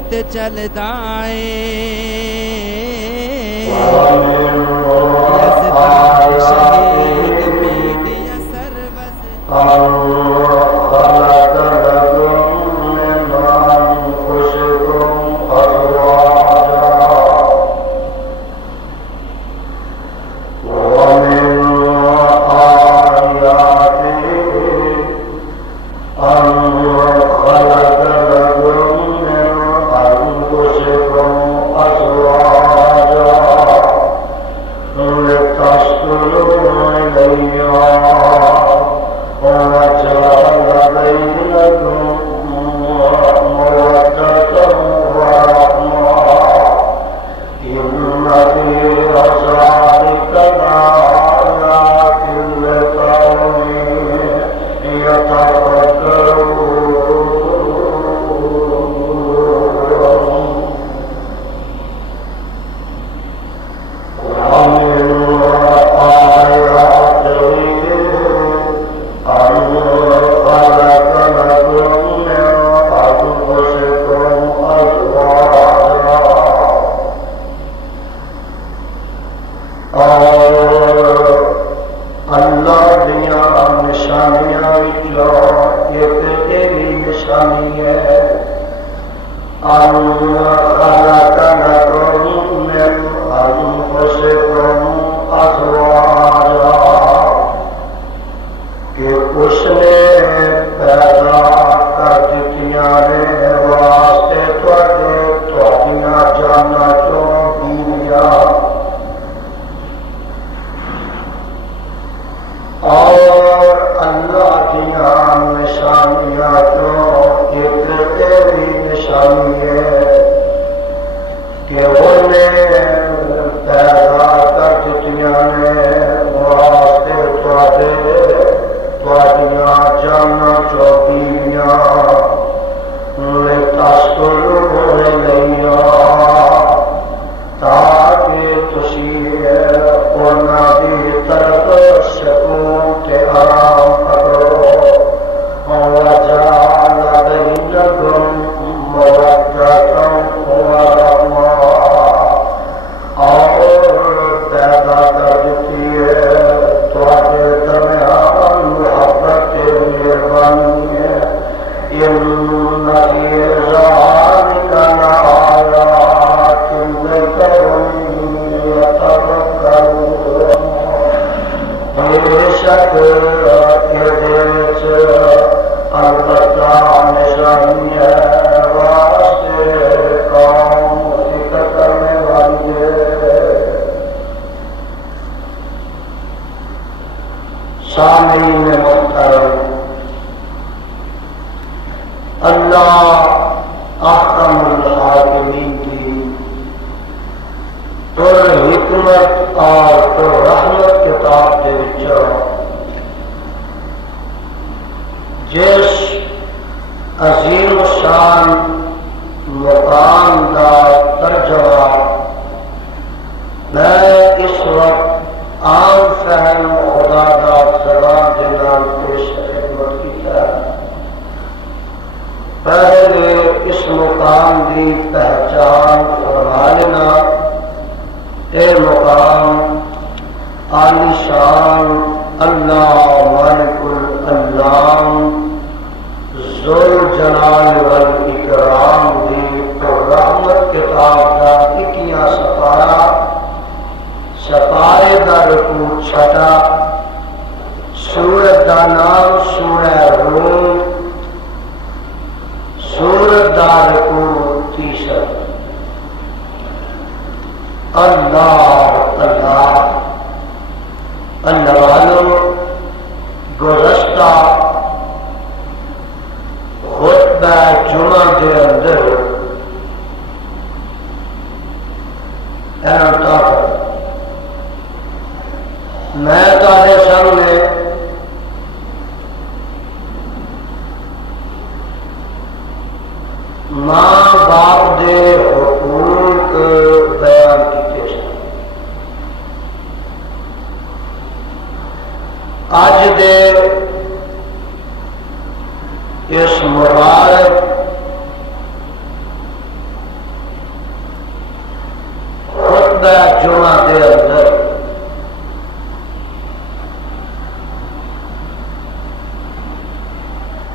تے چلدا اے یزدان شہید میڈیا سروس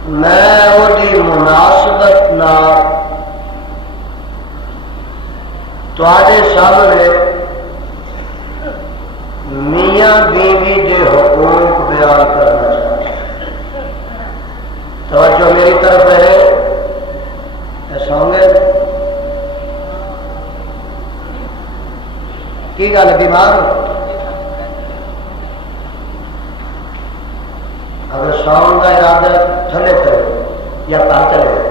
میں وہی مناسبت نال تواڈے سامنے میاں بیوی کے حقوق بیان کرنا چاہتا ہوں۔ توجہ میری طرف ہے، ایسا ہوں گے کی گل بیمار ہو؟ اگر ساؤن کا ارادہ تھلے کرے یا کہاں چلے گئے؟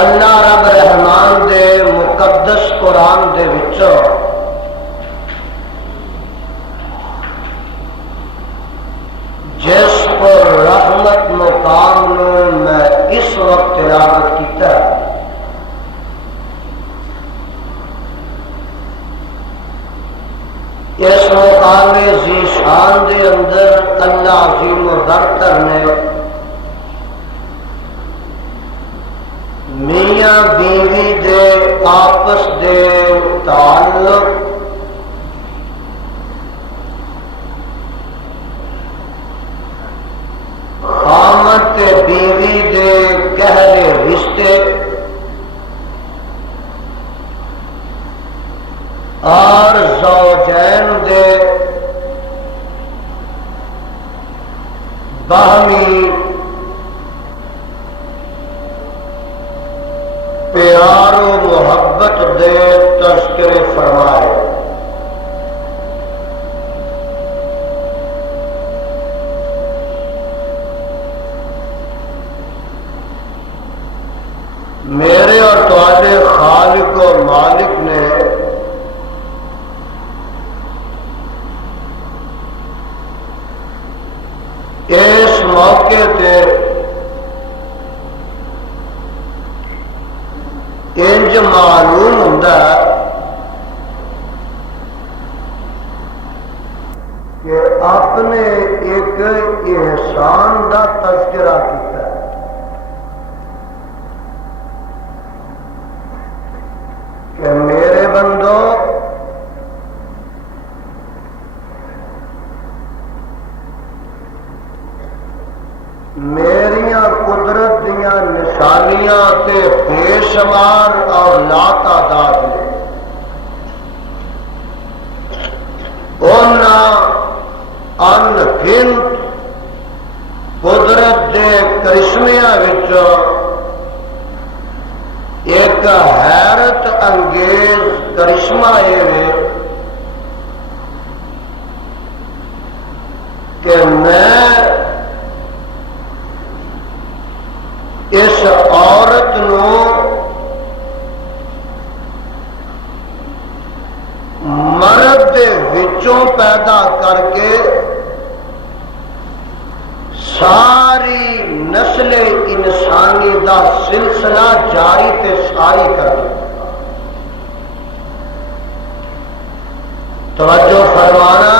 اللہ رب رحمان دے مقدس قرآن دے وچوں جس پر رحمت مقام نو میں اس وقت تلاوت کیتا ہے، اس مقام ذی شان دے اندر اللہ عظیم و برتر نے میاں بیوی دے آپس دے تعلق خامد تے بیوی دے گہرے رشتے اور زوجین دے باہمی پیار و محبت دے تذکرے فرمائے۔ میرے اور تمہارے خالق و مالک نے اس موقع تے انج معلوم ہوتا ہے کہ اپنے ایک احسان دا تذکرہ کیتا ہے کہ میرے بندو میریاں قدرت دیاں نشانیاں تے بے شمار اور لا تعداد نے، ان گنت قدرت دے کرشمیاں وچوں ایک حیرت انگیز کرشمہ یہ کہ میں اس عورت نو مرد دے وچوں پیدا کر کے ساری نسل انسانی دا سلسلہ جاری تے ساری کر دیا۔ توجہ فرمانا،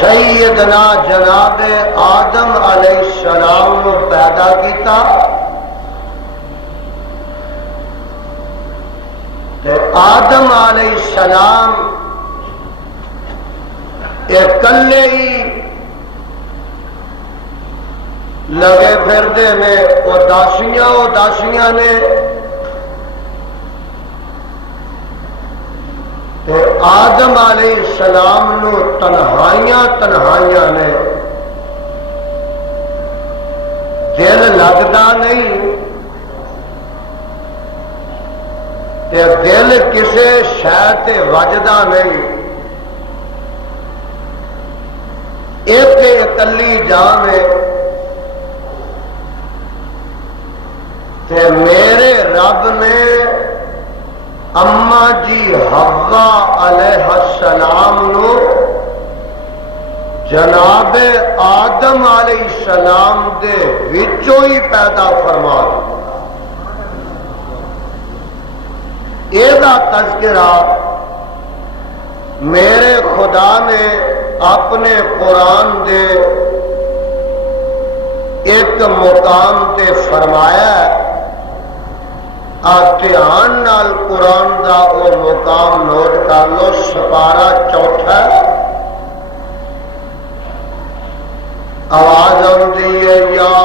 سیدنا جناب آدم علیہ السلام کو پیدا کیتا تے آدم علیہ السلام اکلے ہی لگے پھردے میں وہ داسیاں نے تے آدم علیہ السلام نو تنہائیاں نے دل لگتا نہیں تے دل کسے شے تے وجدا نہیں، ایک اکلی جان ہے تے میرے رب نے اما جی حوا علیہ السلام نو جناب آدم علیہ السلام دے وچوں ہی پیدا فرما دیا۔ یہ تذکرہ میرے خدا نے اپنے قرآن دے ایک مقام تے فرمایا ہے دھیان نال قرآن دا وہ مقام نوٹ کر لو، سپارہ چوتھا، آواز آتی ہے یا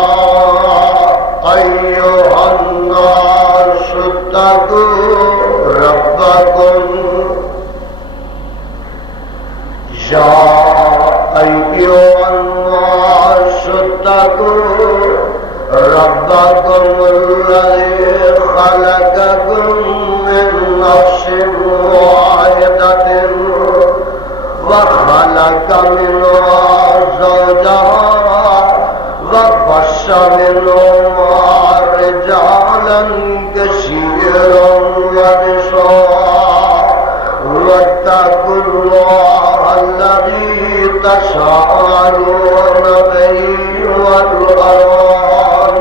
ایھا الناس اتقوا ربکم، یا ایھا الناس اتقوا ربکم الذی خلقکم من نفس واحدۃ وخلق منها زوجها وبث منهما رجالا كثيرا ونساء واتقوا الله الذي تساءلون به والأرحام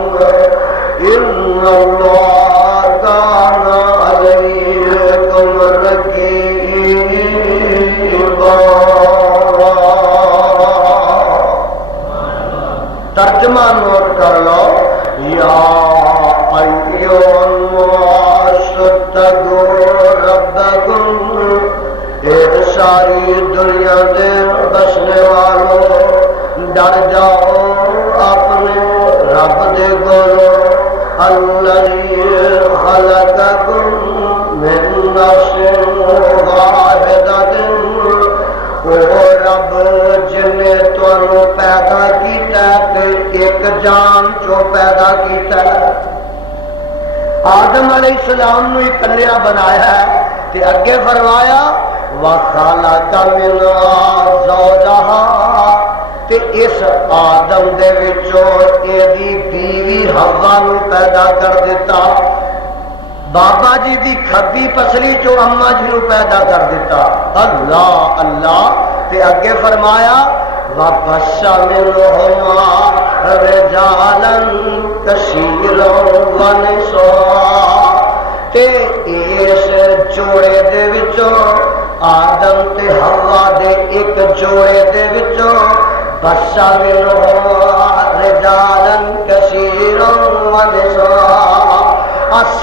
إن الله كان عليكم رقيبا۔ ترجمہ نوٹ کر لو، یا ایھا الناس اتقوا ربکم، اے ساری دنیا دے بسنے والوں ڈر جاؤ اپنے رب دے کولوں، الذی خلقکم من نفس واحدۃ، وہ رب جن نے تمہیں پیدا کیتا تے ایک جان چو پیدا کیتا ہے۔ آدم علیہ السلام نو اکلیا بنایا ہے تے اگے فرمایا وَخَلَقَ مِنْهَا زَوْجَهَا، تے اس آدم دے وچوں ایدی بیوی حوا نو پیدا کر دیتا، بابا جی دی کھبی پسلی چو اما جی نو پیدا کر دیتا۔ اللہ اللہ، تے اگے فرمایا وَبَثَّ مِنْهُمَا رِجَالًا كَثِيرًا وَنِسَاءً، تے اس جوڑے دے وچوں آدم تے حوا دے ایک جوڑے دے وچوں بَثَّ مِنْهُمَا رِجَالًا كَثِيرًا وَنِسَاءً،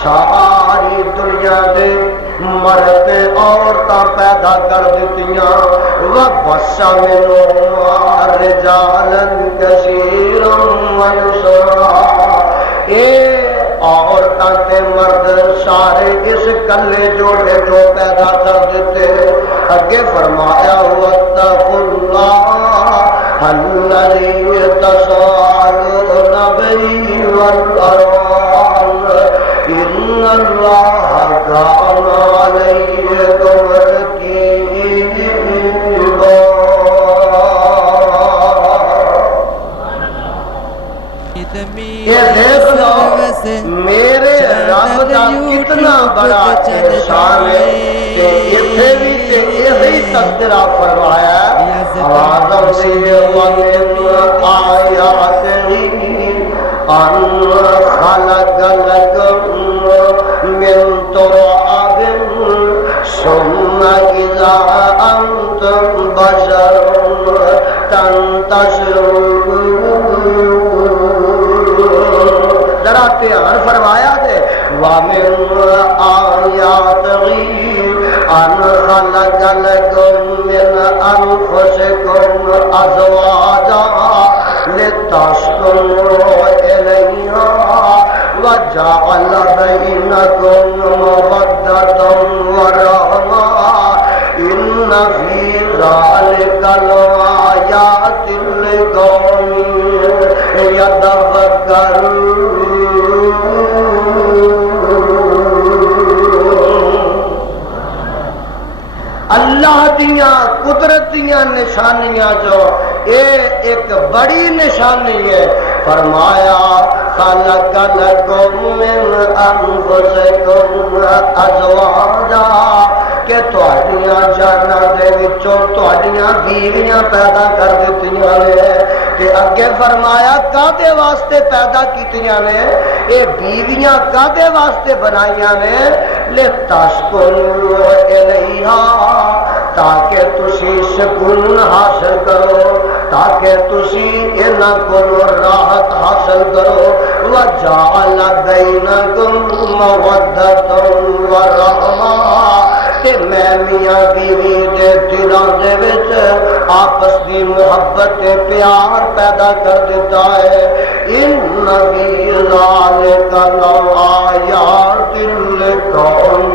ساری دنیا دے مرد عورتاں پیدا کر دتیاں، وَبَثَّ مِنْهُمَا رِجَالًا كَثِيرًا وَنِسَاءً، اے عورتاں تے مرد سارے اس کلے جوڑے کو پیدا کر دیتے۔ اگے فرمایا وَاتَّقُوا اللَّهَ الَّذِي تَسَاءَلُونَ بِهِ وَالْأَرْحَامَ إِنَّ اللَّهَ كَانَ عَلَيْكُمْ رَقِيبًا۔ یہ دیکھ لو میرے رب دا کتنا بڑا احسان ہے کہ اتنے بھی یہی تذکرہ فرمایا آدم سے وَمِنْ آیَاتِهِ أَنْ خَلَقَ لَكُم مِّن تُرَابٍ ثُمَّ إِذَا أَنْتُمْ بَشَرٌ تَنْتَشِرُونَ۔ ذرا دھیان فرمایا دے، وَمِنْ آیَاتِهِ أَنْ خَلَقَ لَكُم مِّنْ أَنفُسِكُمْ أَزْوَاجًا لِتَسْكُنُوا إِلَيْهَا وَجَعَلَ بَيْنَكُم مَّوَدَّةً وَرَحْمَةً إِنَّ فِي ذَلِكَ لَآيَاتٍ لِقَوْمٍ يَتَفَكَّرُونَ۔ اللہ دیاں قدرت دیاں نشانیاں جو اے ایک بڑی نشانی ہے۔ فرمایا خلق لکم من انفسکم ازواجا، کہ تہاڈیاں جاناں دے وچوں تہاڈیاں بیویاں پیدا کر دتیاں نے۔ تے اگے فرمایا کادے واسطے پیدا کیتیاں نے؟ اے بیویاں کادے واسطے بنائیاں نے؟ لتسکنوا الیہا، تاکہ تسی سکون حاصل کرو۔ تاکہ تسی انہاں کولوں راحت حاصل کرو وجعل بینکم مودۃ ورحمہ کہ میں میاں بیوی دے دلاں دے وچ آپس دی محبت پیار پیدا کر دیتا ہے ان فی ذالک لآیات لقوم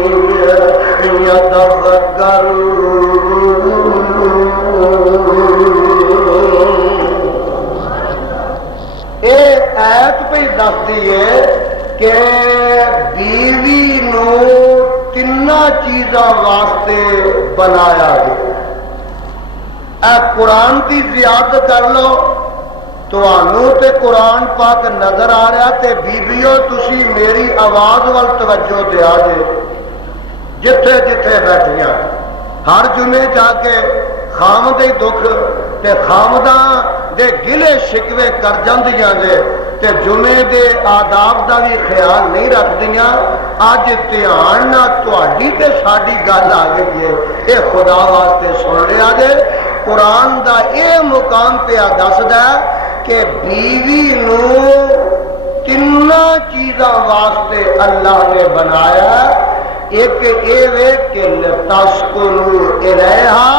اے ایت پہ دستی ہے کہ بیوی نو تینا چیزاں واسطے بنایا گیا اے قرآن کی زیادت کر لو تو تے قرآن پاک نظر آ رہا تے بیبیو تسی میری آواز وال توجہ دیا جے جتھے جتھے بیٹھیاں ہر جمعے جا کے خامد دکھ تے خامداں دے گلے شکوے کر جاندیاں جے تے جمعے دے آداب دا بھی خیال نہیں رکھ دیاں اج دھیان نہ تہاڈی تے ساڈی گل آ گئی ہے اے خدا واسطے سن لیا جے قرآن دا اے مقام پہ دسدا ہے کہ بیوی نو تینا چیزاں واسطے اللہ نے بنایا ایک اے وے کہ لتسکنوا الیہا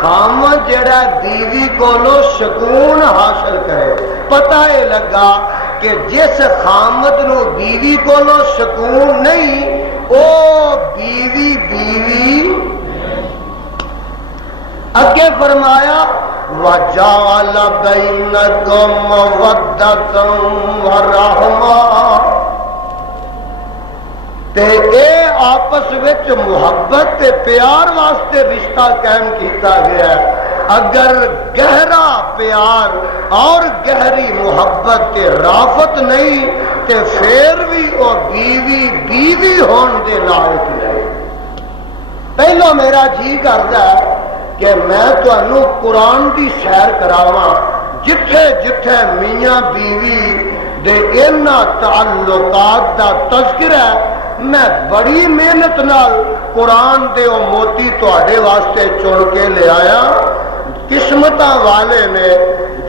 خامد جڑا بیوی کولو سکون حاصل کرے پتہ ہے لگا کہ جس خامد نو بیوی کولو سکون نہیں او بیوی اگے فرمایا وَجَعَلَ بَيْنَكُمْ مَوَدَّةً وَرَحْمَةً تے اے آپس وچ محبت تے پیار واسطے رشتہ قائم کیتا گیا ہے اگر گہرا پیار اور گہری محبت تے رافت نہیں تے پھر بھی او بیوی ہون دے لائق نہیں پہلو میرا جی کردا ہے کہ میں تانوں قرآن دی سیر کراواں جتھے جتھے میاں بیوی دے انہاں تعلقات دا تذکرہ ہے میں بڑی محنت نال قرآن دے او موتی تواڈے واسطے چن کے لے آیا قسمتاں والے نے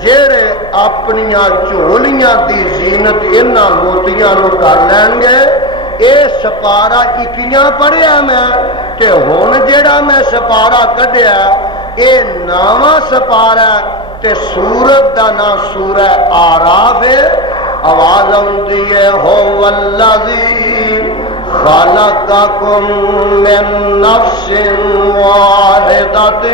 جڑے اپنیاں جھولیاں دی زینت انہاں موتیاں نو کر لین گے اے سپارہ اکیاں پڑھیا میں کہ ہن جڑا میں سپارہ کڈیا اے نواں سپارہ تے سورت دا نام سورہ آراف ہے آواز آندی ہے ہو الذی خلقکم من نفس واحدۃ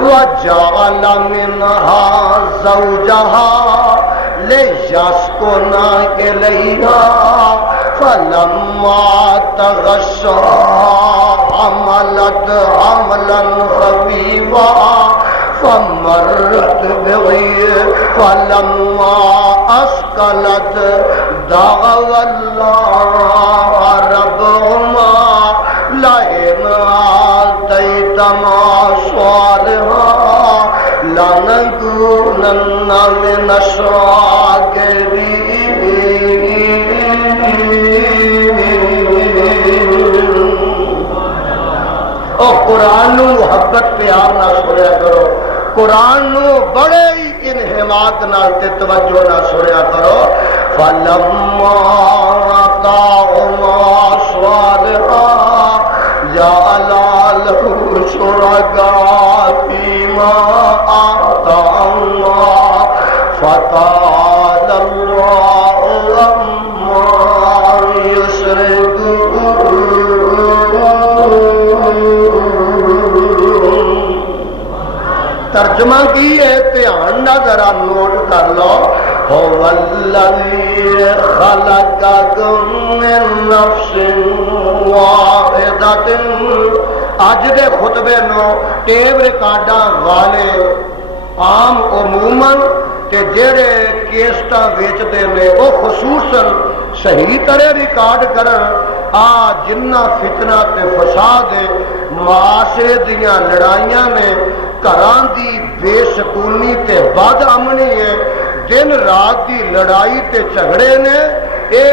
وجعل منها زوجها ليسكن إليها فلما تغشاها حملت حملا خفيفا فمرت به فلما أثقلت دعوا الله ربهما لئن آتيتنا صالحا لنكونن من الشاكرين اور قرآن نو محبت پیار نہ سنیا کرو قرآن نو بڑے ہی انہماک نال تے توجہ نہ سنیا کرو فلما آتاہما صالحا جعل له شرکاء فیما آتاہما فتعالی اللہ عما یشرکون ترجمہ کی ہے دھیان نہ ذرا نوٹ کر لو هو الذی خلقکم من نفس واحدۃ اج دے خطبے نو ٹیپ ریکارڈاں والے عام عموماً تے جڑے کیسٹاں ویچدے نے او خصوصاً صحیح طرح ریکارڈ کرن آ جنہ فتنہ تے فساد معاشرے دیاں لڑائیاں نے گھراں دی بے سکونی تے بد امنی ہے دن رات دی لڑائی تے جھگڑے نے اے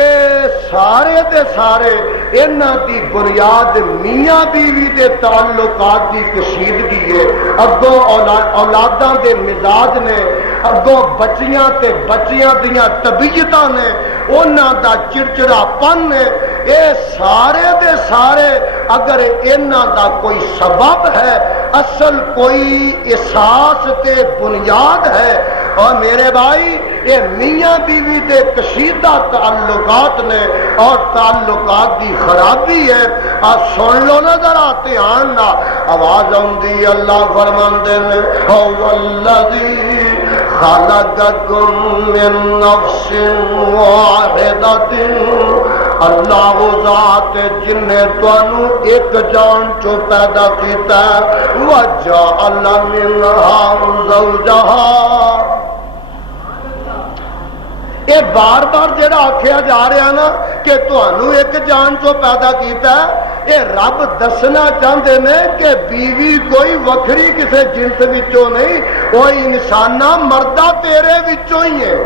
سارے دے سارے انہاں دی بنیاد میاں بیوی دے تعلقات دی کشیدگی ہے، اگوں اولاداں دے مزاج نے، اگوں بچیاں تے بچیاں دیاں طبیعتاں نے، انہاں دا چڑچڑا پن ہے، اے سارے دے سارے اگر انہاں دا کوئی سبب ہے، اصل کوئی اساس تے بنیاد ہے، اور میرے بھائی یہ میاں بیوی دے کشیدہ تعلقات نے اور تعلقات دی خرابی ہے۔ آپ سن لو نا ذرا دھیان نہ، آواز آندی اللہ فرماندے نے هو الذی خلقکم من نفس واحدۃ، اللہ وہ ذات جن نے تانوں ایک جان چو پیدا کیتا ہے، وجعل منہا زوجہا۔ یہ بار بار جڑا آکھیا جا رہا نا کہ تانوں ایک جان چو پیدا کیتا ہے، یہ رب دسنا چاہتے نے کہ بیوی کوئی وکھری کسے جنس وچوں نہیں، کوئی انسانہ مردہ تیرے وچوں ہی ہے،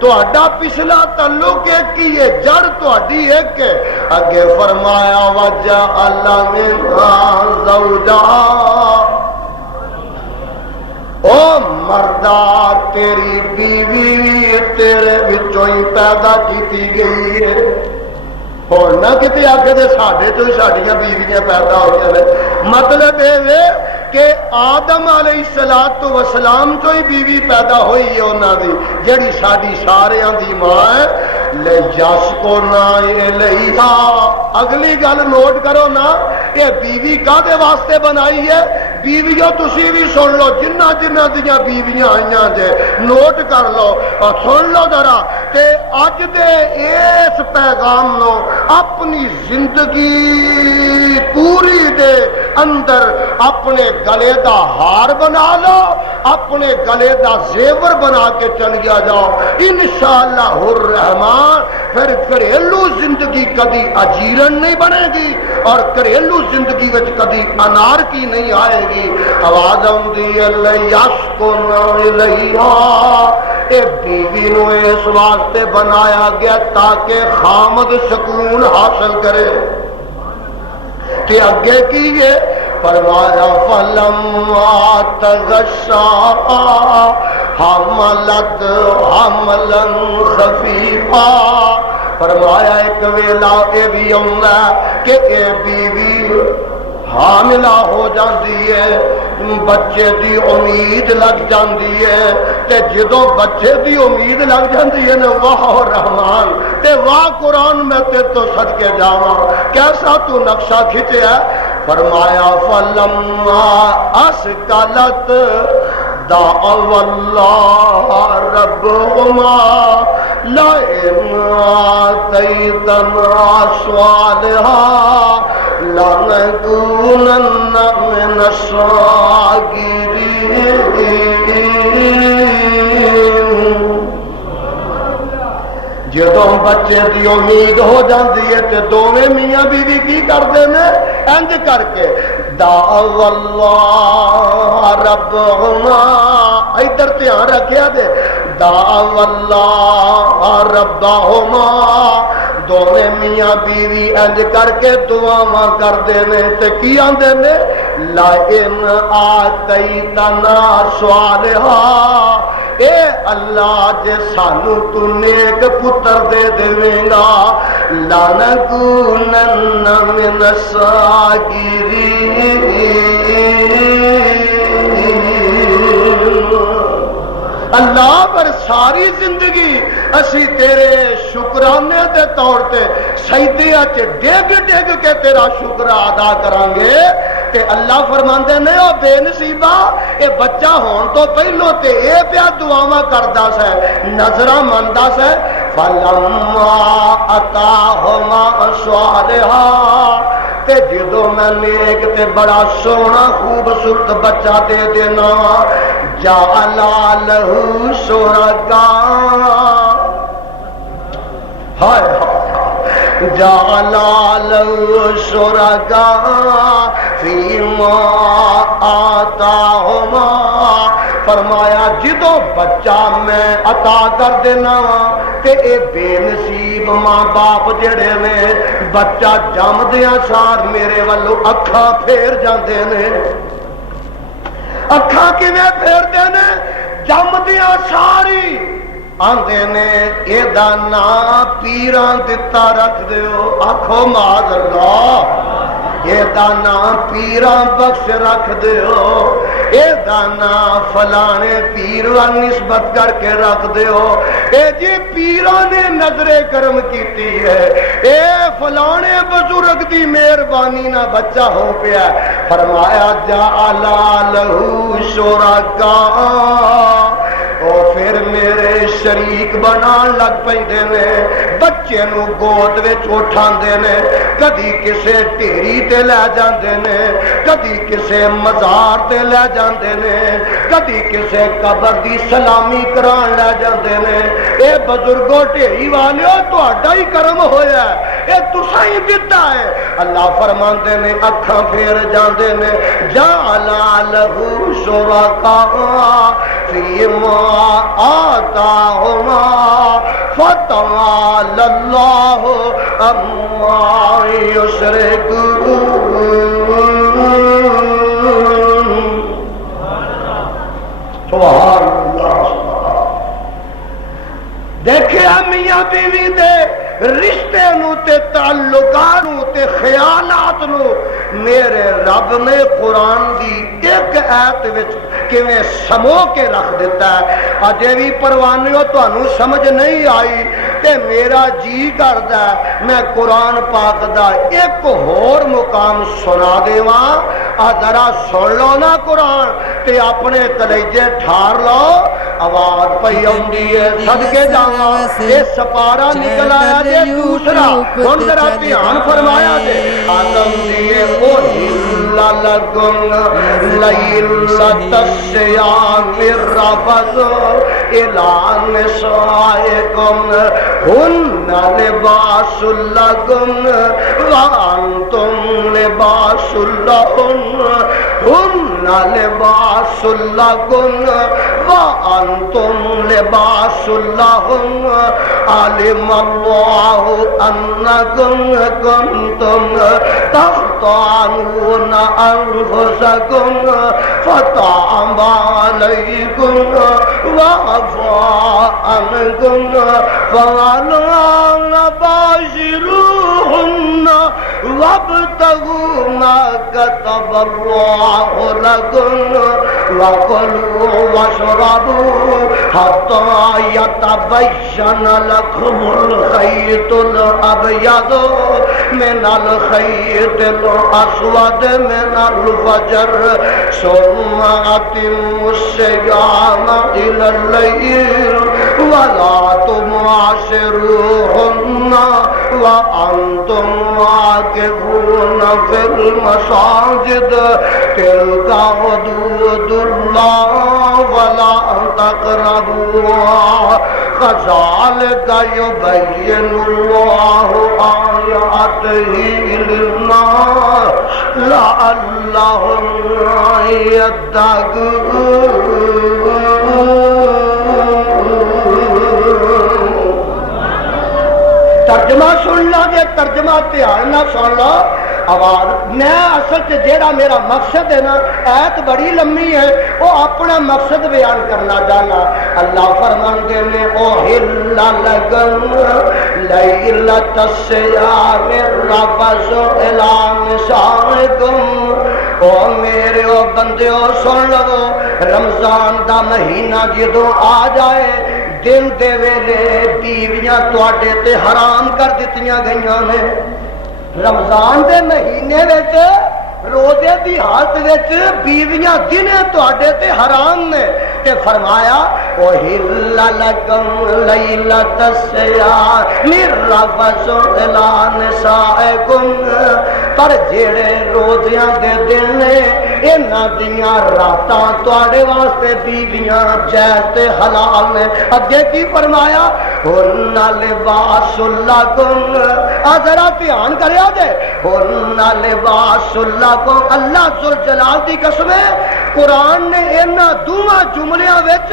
تہاڈا پچھلا تعلق ایک ہی ہے، جڑ تہاڈی ایک ہے۔ اگے فرمایا وجعل منہا زوجہا، او مردہ تیری بیوی تیرے وچوں ہی پیدا کیتی گئی ہے، اور نہ کتے آگے دے ساڈے تو ہی ساڈیاں بیویاں پیدا ہوئی ہیں۔ مطلب یہ کہ آدم علیہ السلام تو ہی بیوی پیدا ہوئی ہے انہاں دی، جڑی ساڈی ساریاں دی ماں ہے۔ لیسکنا الیہا، اگلی گل نوٹ کرو نا، یہ بیوی کادے واسطے بنائی ہے؟ بیویوں تسی بھی سن لو، جنہ جنہ دیاں بیویاں آئیاں جے نوٹ کر لو اور سن لو ذرا، کہ اج دے اس پیغام نو اپنی زندگی پوری دے اندر اپنے گلے دا ہار بنا لو، اپنے گلے دا زیور بنا کے چلیا جاؤ، انشاءاللہ الرحمن پھر گھریلو زندگی کدی اجیرن نہیں بنے گی اور گھریلو زندگی وچ کدی انارکی نہیں آئے گی۔ آواز آندی اللہ یسکن الیہا، اے بیوی نو اس واسطے بنایا گیا تاکہ خامد سکون حاصل کرے۔ کہ اگے کی ہے فرمایا فلما تغشاها حملت حملا خفیفا، فرمایا ایک ویلا اے بھی آندا کہ اے بیوی حاملہ ہو جاندی ہے، بچے دی امید لگ جاندی ہے، تے جدوں بچے دی امید لگ جاندی ہے نا، واہ رحمان تے واہ قرآن میں تے تو صدقے جاواں، کیسا تو نقشہ کھچیا ہے۔ فرمایا فلما اسکلت دعوا اللہ ربہما لئن آتیتنا صالحا لنکونن من الشاکرین۔ جدوں بچے دی امید ہو جاندی ہے تے دوویں میاں بیوی کی کردے نے؟ انج کر کے دعوا اللہ ربہما، ادھر دھیان رکھیا دے، دعوا اللہ ربہما، دوویں میاں بیوی انج کر کے دعاواں کردے نے تے کی آندے نے؟ لئن آتیتنا صالحا، اے اللہ جے سانو تو نیک پتر دے دیویں گا، لنکونن من الشاکرین، اللہ پر ساری زندگی اسی تیرے شکرانے دے طور تے سجدیاں چ ڈگ ڈگ کے تیرا شکر ادا کران گے۔ تے اللہ فرماندے نے او بے نصیبا، اے بچہ ہون تو پہلو تے اے پیا دعاواں کردا سا، نظراں مندا سا، فلما اتاہما صالحا، تے جدوں میں نیک تے بڑا سونا خوبصورت بچہ دے دینا، جعل لہ شرکاء، ہائے جعل لہ شرکاء فیما آتاہما، فرمایا جدو بچہ میں عطا کر دینا تے اے بے نصیب ماں باپ جڑے نے بچہ جمدیاں سار میرے والو اکھاں پھیر جاندے نے اکھاں کیویں پھیردے نے جمدیاں ساری آندے نے اے دا نام پیراں دتا رکھ دیو آکھو معاذ اللہ اے دا نام پیراں بخش رکھ دیو اے دا نام فلانے پیر وا نسبت کر کے رکھ دیو اے جی پیراں نے نظر کرم کیتی ہے اے فلانے بزرگ دی مہربانی نہ بچہ ہو پیا فرمایا جعل لہو شرکا او پھر میرے شریک بنان لگ پیندے نے بچے نو گود وچ اٹھاندے نے کدی کسے ٹیری تے لے جاندے نے کدی کسے مزار تے لے جاندے نے کدی کسے قبر دی سلامی کران لے جاندے نے اے بزرگو ٹیری والیو تہاڈا ہی کرم ہویا ہے اے تساں ہی دتا ہے اللہ فرماندے نے اکھاں پھیر جاندے نے جعل لہو شرکا فیما آتاہما فتعالی اللہ عما یشرکون سبحان اللہ دیکھے میاں بیوی دے رشتے نو تے تعلقات نو تے خیالات نو میرے رب نے قرآن دی ایک آیت وچ کیویں سمو کے رکھ دیتا ہے اجے بھی پروانیو تانوں سمجھ نہیں آئی تے میرا جی کردا ہے میں قرآن پاک دا ایک ہور مقام سنا دیواں ذرا سن لو نا قرآن تے اپنے کلیجے ٹھار لو آواز پئی آندی ہے صدقے جاواں اے سپارا نکل آیا جے دوسرا ہن ذرا دھیان فرمایا جے آدم دیے اوہل لکم لیلۃ الصیام الرفث الی نسائکم ہن لباس لکم وانتم لباس لہن ہن لباس لکم وانتم لباس لہن علم اللہ انکم کنتم تختانون انفسکم فتاب علیکم وعفا عنکم فلا باشروہن وابتغوا ما كتب الله لكم وكلوا واشربوا حتى يتبين لكم الخيط الأبيض من الخيط الأسود من الفجر ثم أتموا الصيام إلى الليل ولا تباشروهن وأنتم عاكفون في المساجد تلك حدود الله ولا تقربوها كذلك يبين الله آياته للناس لعلهم يتقون ترجمہ سن لا جے ترجمہ دھیان نہ سن لو آواز میں اصل جیڑا میرا مقصد ہے نا ایت بڑی لمبی ہے وہ اپنا مقصد بیان کرنا جانا اللہ فرماندے نے اوہل لکم لیلۃ الصیام الرفث الی نسائکم او میرے او بندیو سن لو رمضان دا مہینہ جدوں آ جائے دن دے ویلے بیویاں تواڈے تے حرام کر دتیاں گئیاں نے رمضان دے مہینے وچ روزے دی حالت وچ بیویاں دنے تواڈے تے حرام نے تے فرمایا اوہل لکم لیلۃ الصیام الرفث الی نسائکم پر جڑے روزیاں دے دن نے انہاں دیاں راتاں تواڈے واسطے بیویاں جائز تے حلال نے اگے کی فرمایا ہن لباس لکم، ذرا دھیان کریا جے، ہن لباس لکم، اللہ ذوالجلال دی قسم ہے قرآن نے انہاں دوواں جملیاں وچ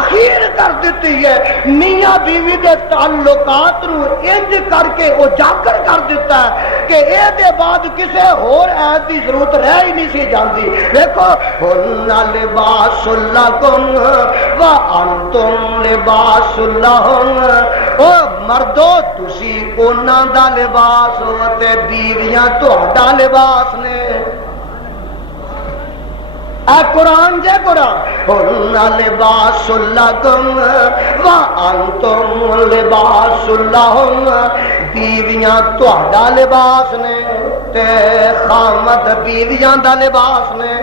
اخیر کر دیتی ہے، میاں بیوی دے تعلقات نو انج کر کے اجاگر کر دیتا ہے کہ اے دے بعد کسے ہور ایت دی ضرورت رہ ہی نہیں سی جاندی۔ دیکھو ہن لباس لکم وانتم لباس لہم، او مردو تسی انہاں دا لباس ہو تے بیویاں تہاڈا لباس نے۔ اے قرآن جے قرآن، ہن لباس لکم وانتم لباس لہم، بیویاں تہاڈا لباس نے تے خامد بیویاں دا لباس نے۔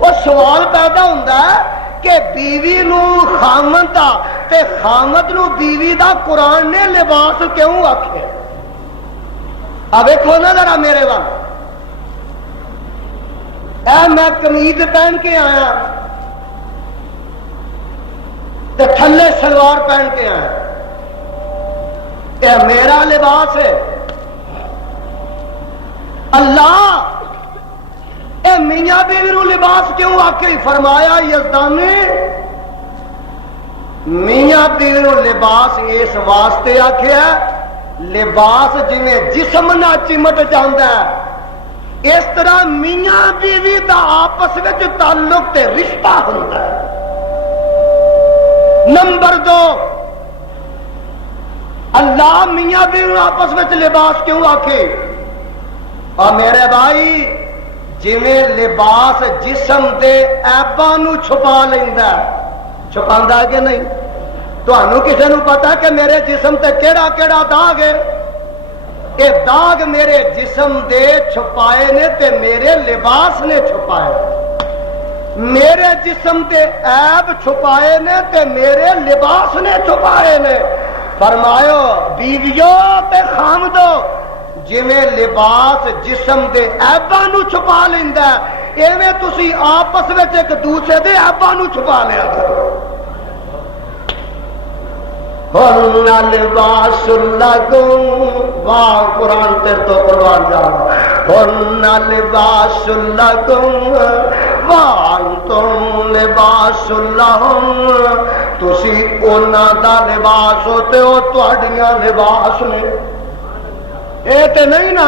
وہ سوال پیدا ہوندا ہے کہ بیوی نو خامد دا تے خامد نو بیوی دا قرآن نے لباس کیوں آکھیا؟ اب ویکھو نا ذرا میرے وال، اے میں قمیض پہن کے آیا تے تھلے سلوار پہن کے آیا، اے میرا لباس ہے۔ اللہ اے میاں بیوی نو لباس کیوں آکھے؟ فرمایا یزدانی میاں بیوی نو لباس اس واسطے آکھیا، لباس جویں جسم نہ چمٹ جاندا ہے اس طرح میاں بیوی دا آپس وچ تعلق تے رشتہ ہوندا ہے۔ نمبر 2، اللہ میاں بیوی آپس وچ لباس کیوں آکھے؟ اور میرے بھائی جویں لباس جسم دے عیباں نو چھپا لیندا ہے، چھپاندا ہے کہ نہیں؟ تانوں کسے نو پتا کہ میرے جسم تے کیڑا کیڑا داغ ہے؟ اے داغ میرے جسم دے چھپائے نے تے میرے لباس نے چھپائے، میرے جسم تے عیب چھپائے نے تے میرے لباس نے چھپائے نے۔ فرمایا بیویو تے خامدو جویں لباس جسم دے عیباں نو چھپا لیندا ہے، ایویں تسی آپس وچ ایک دوسرے دے عیباں نو چھپا لیا کرو۔ ہن لباس لکم، واہ قرآن تیرے تو قربان جاواں، ہن لباس لکم وانتم لباس لہم، تسی انہاں دا لباس ہو تے او تہاڈیاں لباس نے۔ اے تے نہیں نا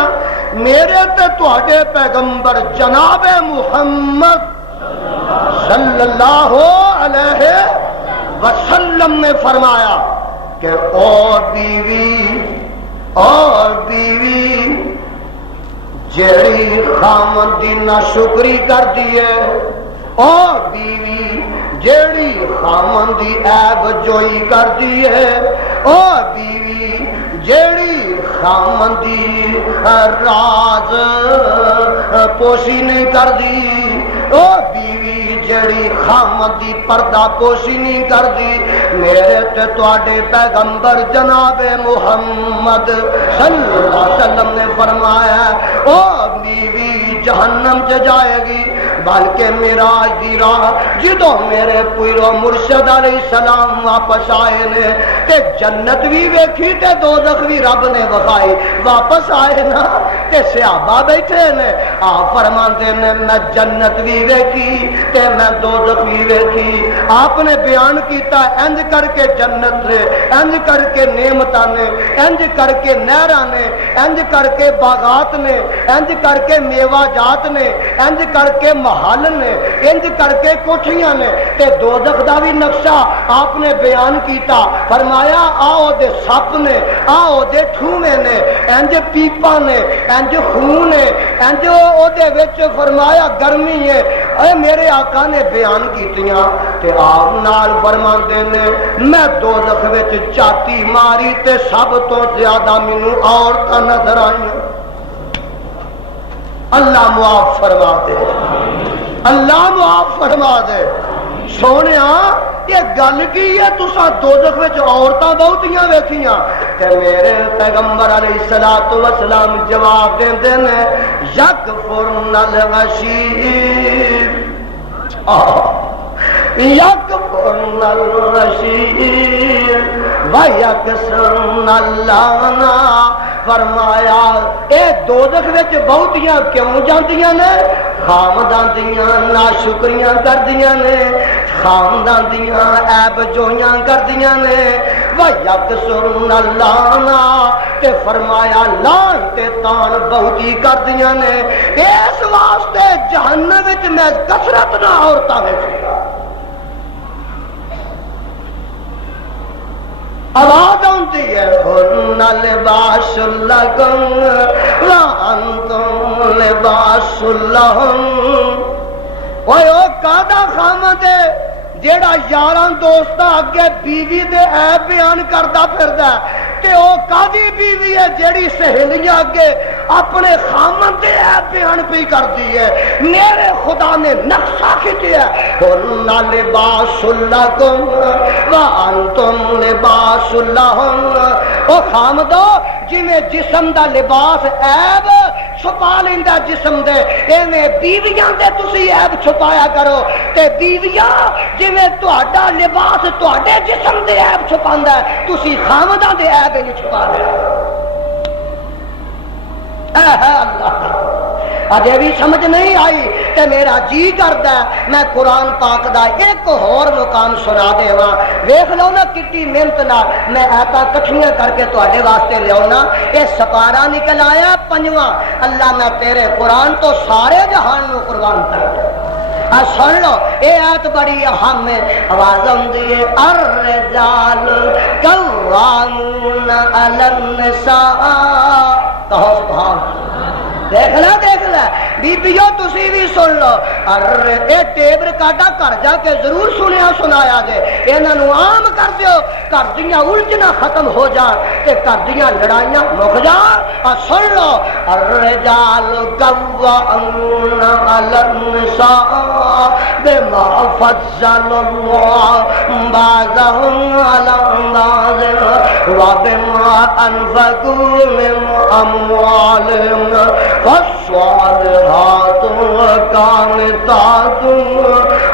میرے تے تہاڈے پیغمبر جناب محمد صلی اللہ علیہ وسلم نے فرمایا کہ او بیوی جیڑی خامد دی ناشکری کر دی ہے، او بیوی جیڑی خامد دی عیب جوئی کر دی ہے، او بیوی جیڑی خامد دی راز پوشی نہیں کر دی، او بیوی جیڑی خامد دی پردہ پوشی نہیں کر دی، میرے تے تواڈے پیغمبر جناب محمد صلی اللہ علیہ وسلم نے فرمایا او بیوی جہنم چ جائے گی، بلکہ معراج دی راہ جدوں میرے پیرو مرشد علیہ السلام واپس آئے نے تے جنت بھی ویکھی تے دوزخ بھی رب نے وکھائی، واپس آئے نا تے صحابہ بیٹھے نے، آپ فرماندے نے میں جنت بھی ویکھی تے میں دوزخ بھی ویکھی۔ آپ نے بیان کیتا انج کر کے جنت نے، انج کر کے نعمتاں نے، انج کر کے نہراں نے، انج کر کے باغات نے، انج کر کے میوہ جات نے، انج کر کے محل نے، انج کر کے کوٹھیاں نے، تے دوزخ دا بھی نقشہ آپ نے بیان کیتا، فرمایا آؤ دے سپ نے، آؤ دے ٹھومے نے، انج پیپا نے، انج خون نے، انج او دے وچ فرمایا گرمی ہے، اے میرے آقا نے بیان کیتیاں تے آپ نال فرماندے نے میں دوزخ وچ چاتی ماری تے سب تو زیادہ مینوں عورتاں نظر آئیاں۔ اللہ معاف فرما دے، اللہ معاف فرما دے۔ سونیا یہ گل کی ہے تساں دوزخ وچ عورتاں بہتیاں ویکھیاں تے میرے پیغمبر علیہ الصلوۃ والسلام جواب دیندے نے یکفرن الغشیر، یکفرن الرشید ویکسرن اللانا. فرمایا اے دوزخ وچ بہتیاں کیوں جاندیاں نے؟ خامدان دیاں ناشکریاں کردیاں نے، خامدان دیاں عیب جویاں کردیاں نے. وَيَكْسُرْنَ اللَّعْنَا تے فرمایا لان تے تان بہتی کردیاں نے. اس واسطے جہنم وچ میں کثرت نہ عورتاں وچ آواز آتی ہے ہن لباس لکم وانتم لباس لہم. اوے او کادا خامد ہے جیڑا یاراں دوستاں اگے بیوی دے عیب بیان کردا پھردا تے او کادی بیوی ہے جیڑی سہیلیاں اگے اپنے خامد دے عیب بیان پی کردی ہے. میرے خدا نے نقشہ کھچیا ہن لباس لکم وانتم لباس لہم. او خامدو جویں جسم دا لباس عیب چھپا لیندا جسم دے، ایویں بیویاں دے تسی عیب چھپایا کرو. تے بیویاں جویں تہاڈا لباس تہاڈے جسم دے عیب چھپاندا ہے، تسی خامداں دے عیب نہیں چھپا رہے. اے اللہ اجے بھی سمجھ نہیں آئی تے میرا جی کردا ہے میں قرآن پاک دا ایک اور مقام سنا دیواں. ویکھ لو نا کتنی محنت نال میں آیتاں کٹھیاں کر کے تواڈے واسطے لیاونا. اے سپارہ نکل آیا پنجواں. اللہ میں تیرے قرآن تو سارے جہان نو قربان کر دے. سن لو اے آیت بڑی اہم ہے. آواز آندی ہے الرجال قوامون علی النساء. کہو سبحان اللہ. دیکھ لے بیبیو تسی بھی سن لو. ارے اے ٹیپ ریکارڈا گھر جا کے ضرور سنیا سنایا جے. انہاں نو عام کر دیو، گھر دیاں الجھنا ختم ہو جان تے گھر دیاں لڑائیاں مک جان. سن لو الرجال قوامون علی النساء بما فضل الله بعضهم على بعض وبما انفقوا من اموالهم فالصالحات قانتات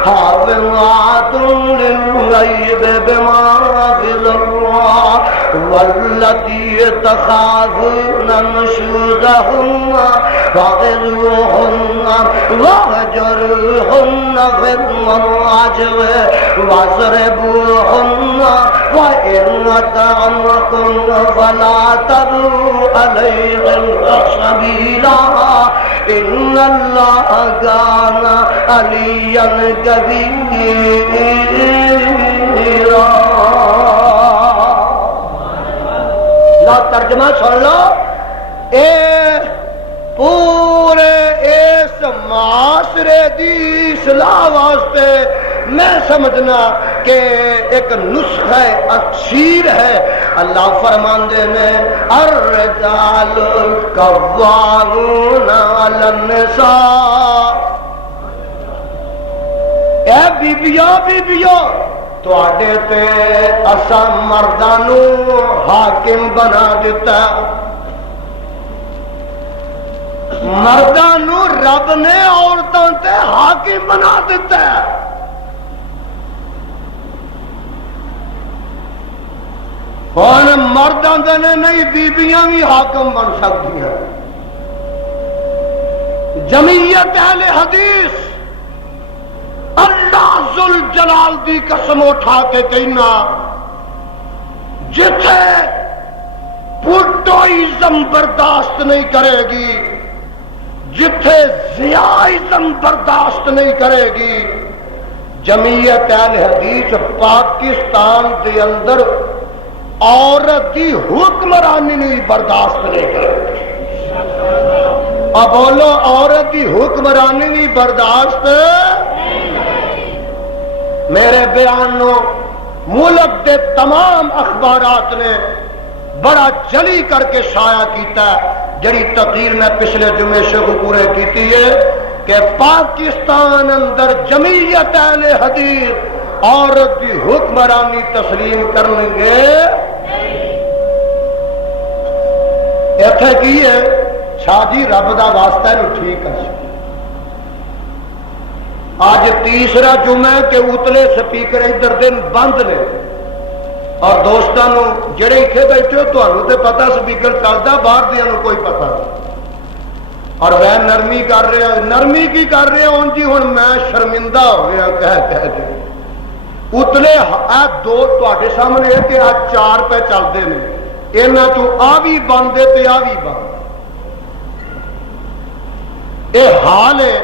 حافظات للغيب بما حفظ الله والتي تخافون نشوزهن فاعظوهن واهجروهن في المضاجع واضربوهن وإن أطعنكن فلا تبغوا عليهن سبيلا إن الله كان عليا كبيرا. لا ترجمہ سن لو. اے پورے اس معاشرے دی اصلاح واسطے میں سمجھنا کہ ایک نسخہ اکثیر ہے. اللہ فرماندے میں الرجال قوامون علی النساء. اے بیبیو تواڈے تے اساں مرداں نو حاکم بنا دیتا. مرداں نو رب نے عورتاں تے حاکم بنا دیتا ہے. ہن مرد آندے نے نہیں بیبیاں بھی حاکم بن سکتی ہیں. جمعیت اہل حدیث اللہ ذوالجلال دی قسم اٹھا کے کہنا جتھے پٹوئزم برداشت نہیں کرے گی، جتھے ضیاءزم برداشت نہیں کرے گی، جمعیت اہل حدیث پاکستان دے اندر عورت دی حکمرانی نہیں برداشت نہیں کرے گی. اب بولو عورت دی حکمرانی نہیں برداشت. میرے بیان نو ملک دے تمام اخبارات نے بڑا جلی کر کے شائع کیتا ہے. جڑی تقریر میں پچھلے جمعے سے پورے کیتی ہے کہ پاکستان اندر جمعیت اہل حدیث عورت کی حکمرانی تسلیم کریں گے. ایتھے کی ہے شاہ جی رب دا واسطہ نو ٹھیک ہے. آج تیسرا جمعہ ہے کہ اتلے سپیکر ادھر دن بند نے اور دوستانو جڑے اتنے بیٹھے ہو تمہیں تو پتا سپیکر چلتا باہر دیا کوئی پتا نہیں اور وہ نرمی کر رہے ہیں نرمی کی کر رہے ہیں جی ہوں میں شرمندہ ہو گیا کہہ کے اتلے دو تے سامنے ہے کہ آج 4 پہ چلتے ہیں یہاں تو آ بھی بند ہے تو آ بھی بند یہ حال ہے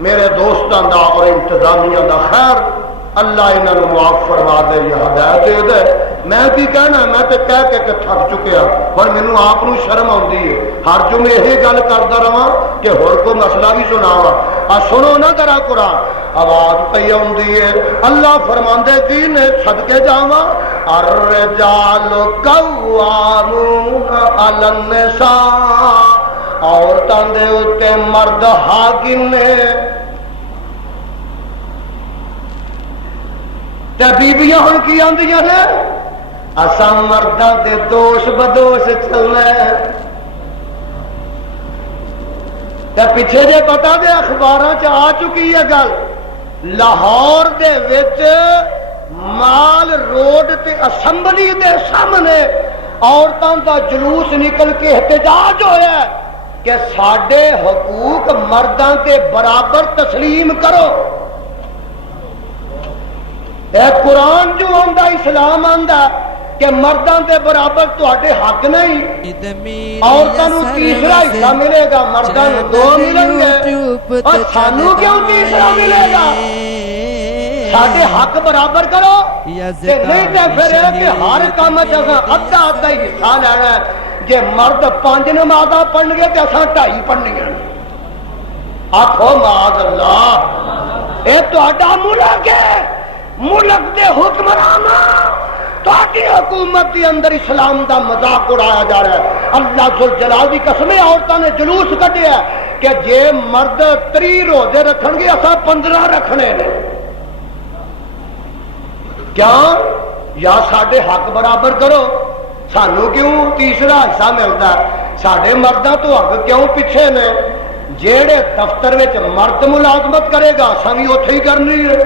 میرے دوستان دا اور انتظامیہ دا خیر اللہ انہوں نے معاف فرما دے یا ہدایت دے دے میں کی کہنا میں تو کہہ کے تھک چکیا پر مینوں آپ نو شرم آتی ہے ہر جمعے یہی گل کرتا رہا کہ ہور کو مسئلہ بھی سناوا سنو نہ ذرا قرآن آواز پی آتی ہے اللہ فرماندے کی نے صدقے جاواں الرجال قوامون علی النساء عورتوں دے اتے مرد حاکم نے تے بیبیاں ہن کی آندیاں نے اساں مرداں دے دوش بدوش چلنا تے پیچھے جے پتا دے اخباراں چ آ چکی ہے گل لاہور دے وچ مال روڈ تے اسمبلی دے سامنے عورتاں دا جلوس نکل کے احتجاج ہویا کہ ساڈے حقوق مرداں کے برابر تسلیم کرو اے قرآن جو آندا اسلام آندا کہ مرداں کے برابر تواڈے حق نہیں عورتاں نو تیسرا حصہ ملے گا مرداں نو 2 ملیں گے اور سانو کیوں تیسرا ملے گا ساڈے حق برابر کرو تے نہیں تے پھر ہے کہ ہر کام وچ اساں ادھا ہی حصہ لینا ہے جے مرد 5 نمازاں پڑھن گے تے اساں 2.5 پڑھنیاں آکھو معاذ اللہ اے تہاڈا ملک ہے ملک دے حکمراناں تہاڈی حکومت دے اندر اسلام دا مذاق اڑایا جا رہا ہے اللہ ذوالجلال دی قسم عورتاں نے جلوس کڈیا کہ جے مرد 30 روزے رکھن گے اساں 15 رکھنے نے کیا یا ساڈے حق برابر کرو سانو کیوں تیسرا حصہ ملتا ہے ساڈے مرداں تو حق کیوں پیچھے نے جیڑے دفتر وچ مرد ملازمت کرے گا اساں بھی اوتھے ہی کرنی ہے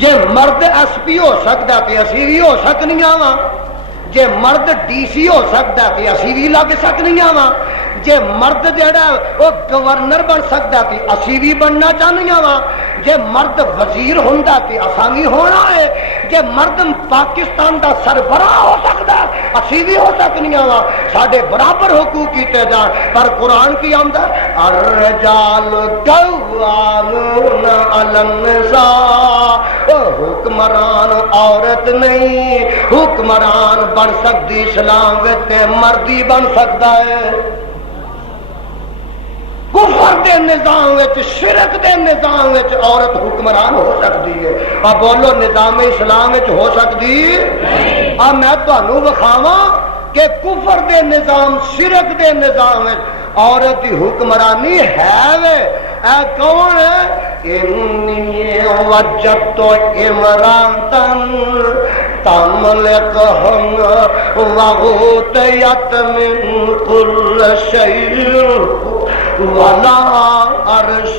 جے مرد ایس پی ہو سکتا تے اسی بھی ہو سکنیاں وا جے مرد ڈی سی ہو سکتا تے اسی بھی لگ سکنیاں وا جے مرد جڑا وہ گورنر بن سکتا تے اسی بھی بننا چاہنیاں وا جے مرد وزیر ہوندا تے اساں بھی ہونا ہے جے مرد پاکستان دا سربراہ ہو سکتا اسی بھی ہو سکنیاں وا ساڈے برابر حقوق کیتے جان پر قرآن کی آندا الرجال قوامون علی النساء حکمران عورت نہیں حکمران بن سکتی اسلام وچ مردی بن سکتا ہے کفر دے نظام وچ شرک دے نظام وچ عورت حکمران ہو سکتی ہے اب بولو نظام اسلام وچ ہو سکتی نہیں اب میں تانوں وکھاواں کہ کفر دے نظام شرک دے نظام وچ عورت دی حکمرانی ہے وے اے کون ہے انی وجدت امراتن تملکہم وغوتیت من کل شیء ولا عرش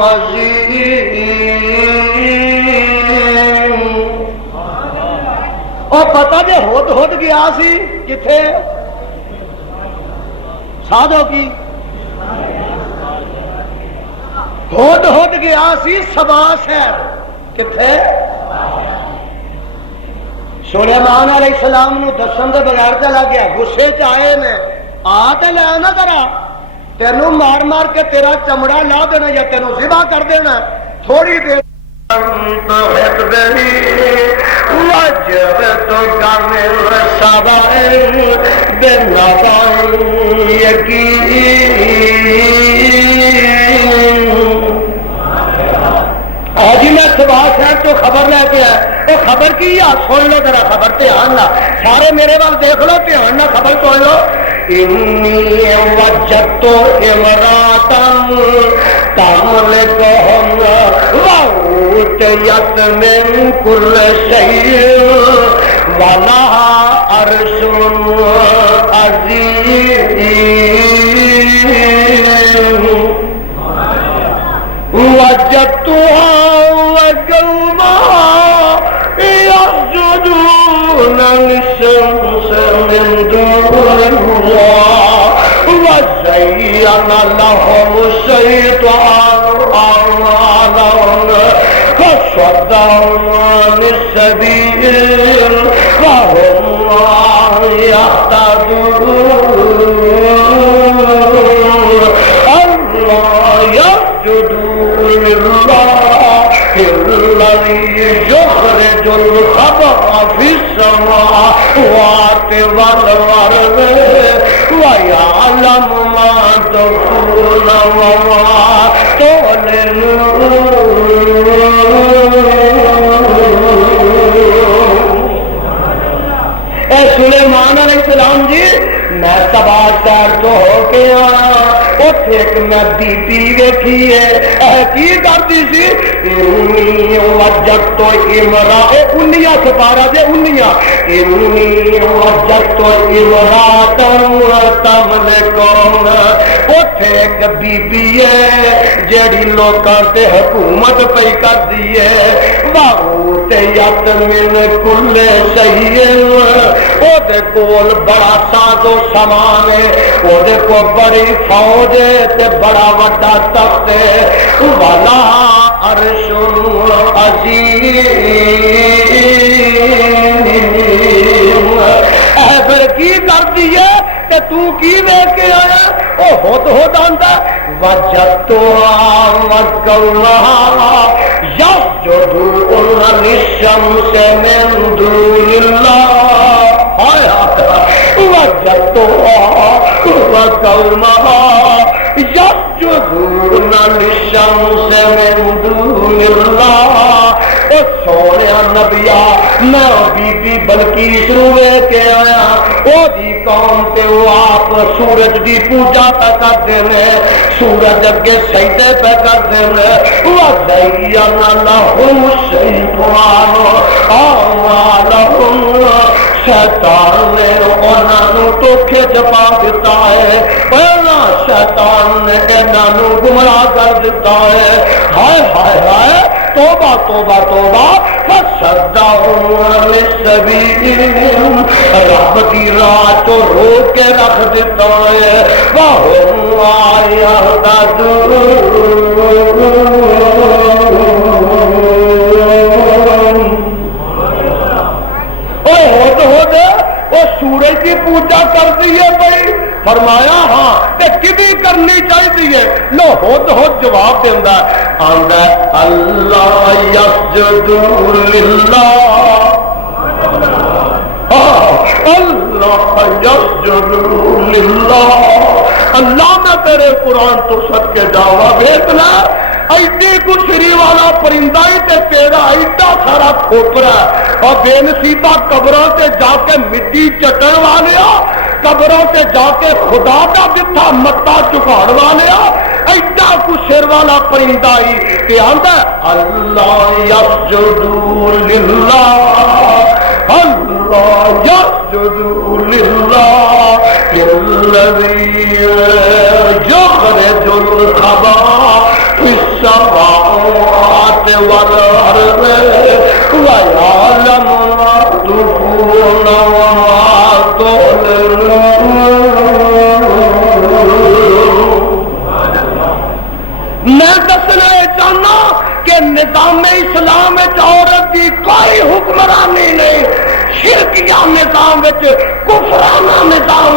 عظیم اور پتہ جے ہد گیا سی کتھے سادھو کی ہد گیا سی سبا شہر کتھے سلیمان علیہ السلام نو دسن دے بغیر چلا گیا غصے چ آئے نے آ تے لے نہ کرا تینوں مار مار کے تیرا چمڑا لا دینا یا تینوں ذبح کر دینا تھوڑی دیر آج میں سبا شہر تو خبر لے کے آیا وہ خبر کی ہے سن لو ذرا خبر دھیان نہ سارے میرے وال دیکھ لو دھیان نہ خبر سن لو انی وجدت امراتن تملکہم وأوتیت من کل شیء ولہا عرش عظیم وجدتها وقومها يسجدون للشمس من دون الله وزين لهم الشيطان أعمالهم فصدهم عن السبيل فهم يهتدون الله يسجدون لله الذي يخرج الخبر في السماوات والأرض ويعلم ما تخفون وما تعلنون. اے سلیمان علیہ السلام جی میں تباہ شہر تو ہو کے آیا اتنے ایک میں بی بی ویکھی ہے کی کرتی سی انی وجدت تو امرا انیا سپارا جے انیا انی وجدت تو امرا تملکون اتنے ایک بی بی ہے جیڑی لوکاں تے حکومت پہ کر دی ہے باغوت یت من کل شیء او دے کول بڑا ساز و سامان ہے او دے کو بڑی فوج ہے تے بڑا وڈا تخت ہے والا عرش عظیم. اے پھر کی کر دیے کہ تو کی دیکھ کے آیا او ہود آندا وجدتها وقومها يسجدون للشمس من دون الله وجدتها وقومها يسجدون للشمس من دون الله. سونے نبیا میں بی بی بلقیس نو ویکھ کے آیا او دی قوم تے او آپ سورج دی پوجا پہ کرتے ہیں سورج اگے سجدے پہ کرتے ہیں وَزَيَّنَ لَهُمُ الشَّيْطَانُ أَعْمَالَهُمْ شیطان نے انہوں تو کھچ پا دیتا ہے پہلا شیطان نے انہوں گمراہ کر دیتا ہے ہائے ہائے ہائے توبہ توبہ توبہ فصدہم عن السبیل رب کی راہ تو روک کے رکھ دیتا ہے وَهُمْ لَا يَهْتَدُونَ. وہ سورج کی پوجا کر دی ہے بھائی فرمایا ہاں تے کدی کرنی چاہیے لو ہود جواب دینا آندا اللہ یسجد للہ اللہ یسجد للہ. اللہ میں تیرے قرآن تو سد کے جاوا دیکھنا ایڈی کچھری والا پرندہ ہی تے تیرا ایڈا سارا کھوپرا اور بے نصیبہ قبروں سے جا کے مٹی چٹن والے قبروں سے جا کے خدا کا دتا متا چکاڑ والے ایڈا کچھر والا پرندہ ہی تے آندا اللہ یسجد للہ اللہ یسجد للہ الذی یخرج الخبا السماوات والأرض ويعلم ما تخفون وما تعلنون. میں دسنا چاہنا کہ نظام اسلام عورت کی کوئی حکمرانی نہیں شرکیہ نظام کفرانہ نظام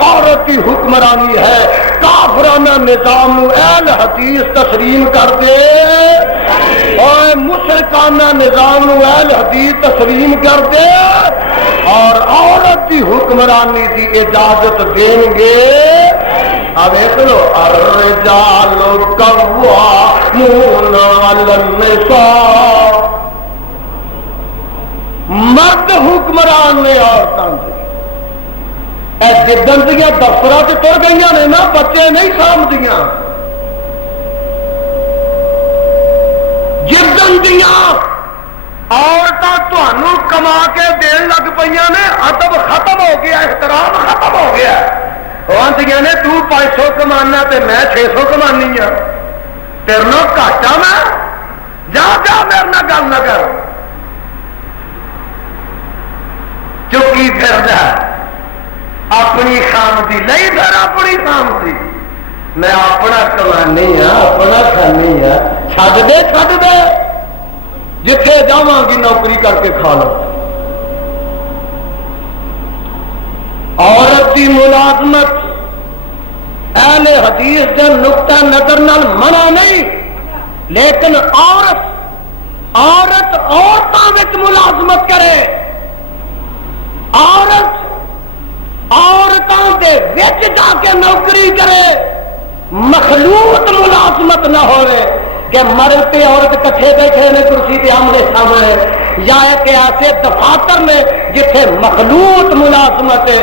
عورت کی حکمرانی ہے کافرانہ نظام اہل حدیث تسلیم کر دے اور مشرکانہ نظام اہل حدیث تسلیم کر دے اور عورت کی حکمرانی کی اجازت دیں گے. اب دیکھ لو الرجال قوامون علی النساء مرد حکمران نے عورتوں سے جدن دیا دفتر سے تر گئی نے نا بچے نہیں سامدیاں جدن دیا عورتیں تمہوں کما کے دین لگ پہ نے ادب ختم ہو گیا احترام ختم ہو گیا آدیاں نے تو 500 کمانا تے میں 600 کمانی ہاں تیرے نو گھاٹا میں جا جا میرے نہ گل نہ کر چکی پھر اپنی خامتی نہیں پھر اپنی خامتی میں اپنا کمانی ہاں اپنا کھانی ہاں چھڈ دے جتھے جاواں گی نوکری کر کے کھا لو عورت کی ملازمت اہل حدیث کے نقطہ نظر نال منع نہیں لیکن عورتوں وچ ملازمت کرے عورتوں دے وچ جا کے نوکری کرے مخلوط ملازمت نہ ہوئے کہ مرد تے عورت کٹھے بیٹھے نے کرسی تے آمنے سامنے یا ایک ایسے دفاتر میں جتھے مخلوط ملازمت ہے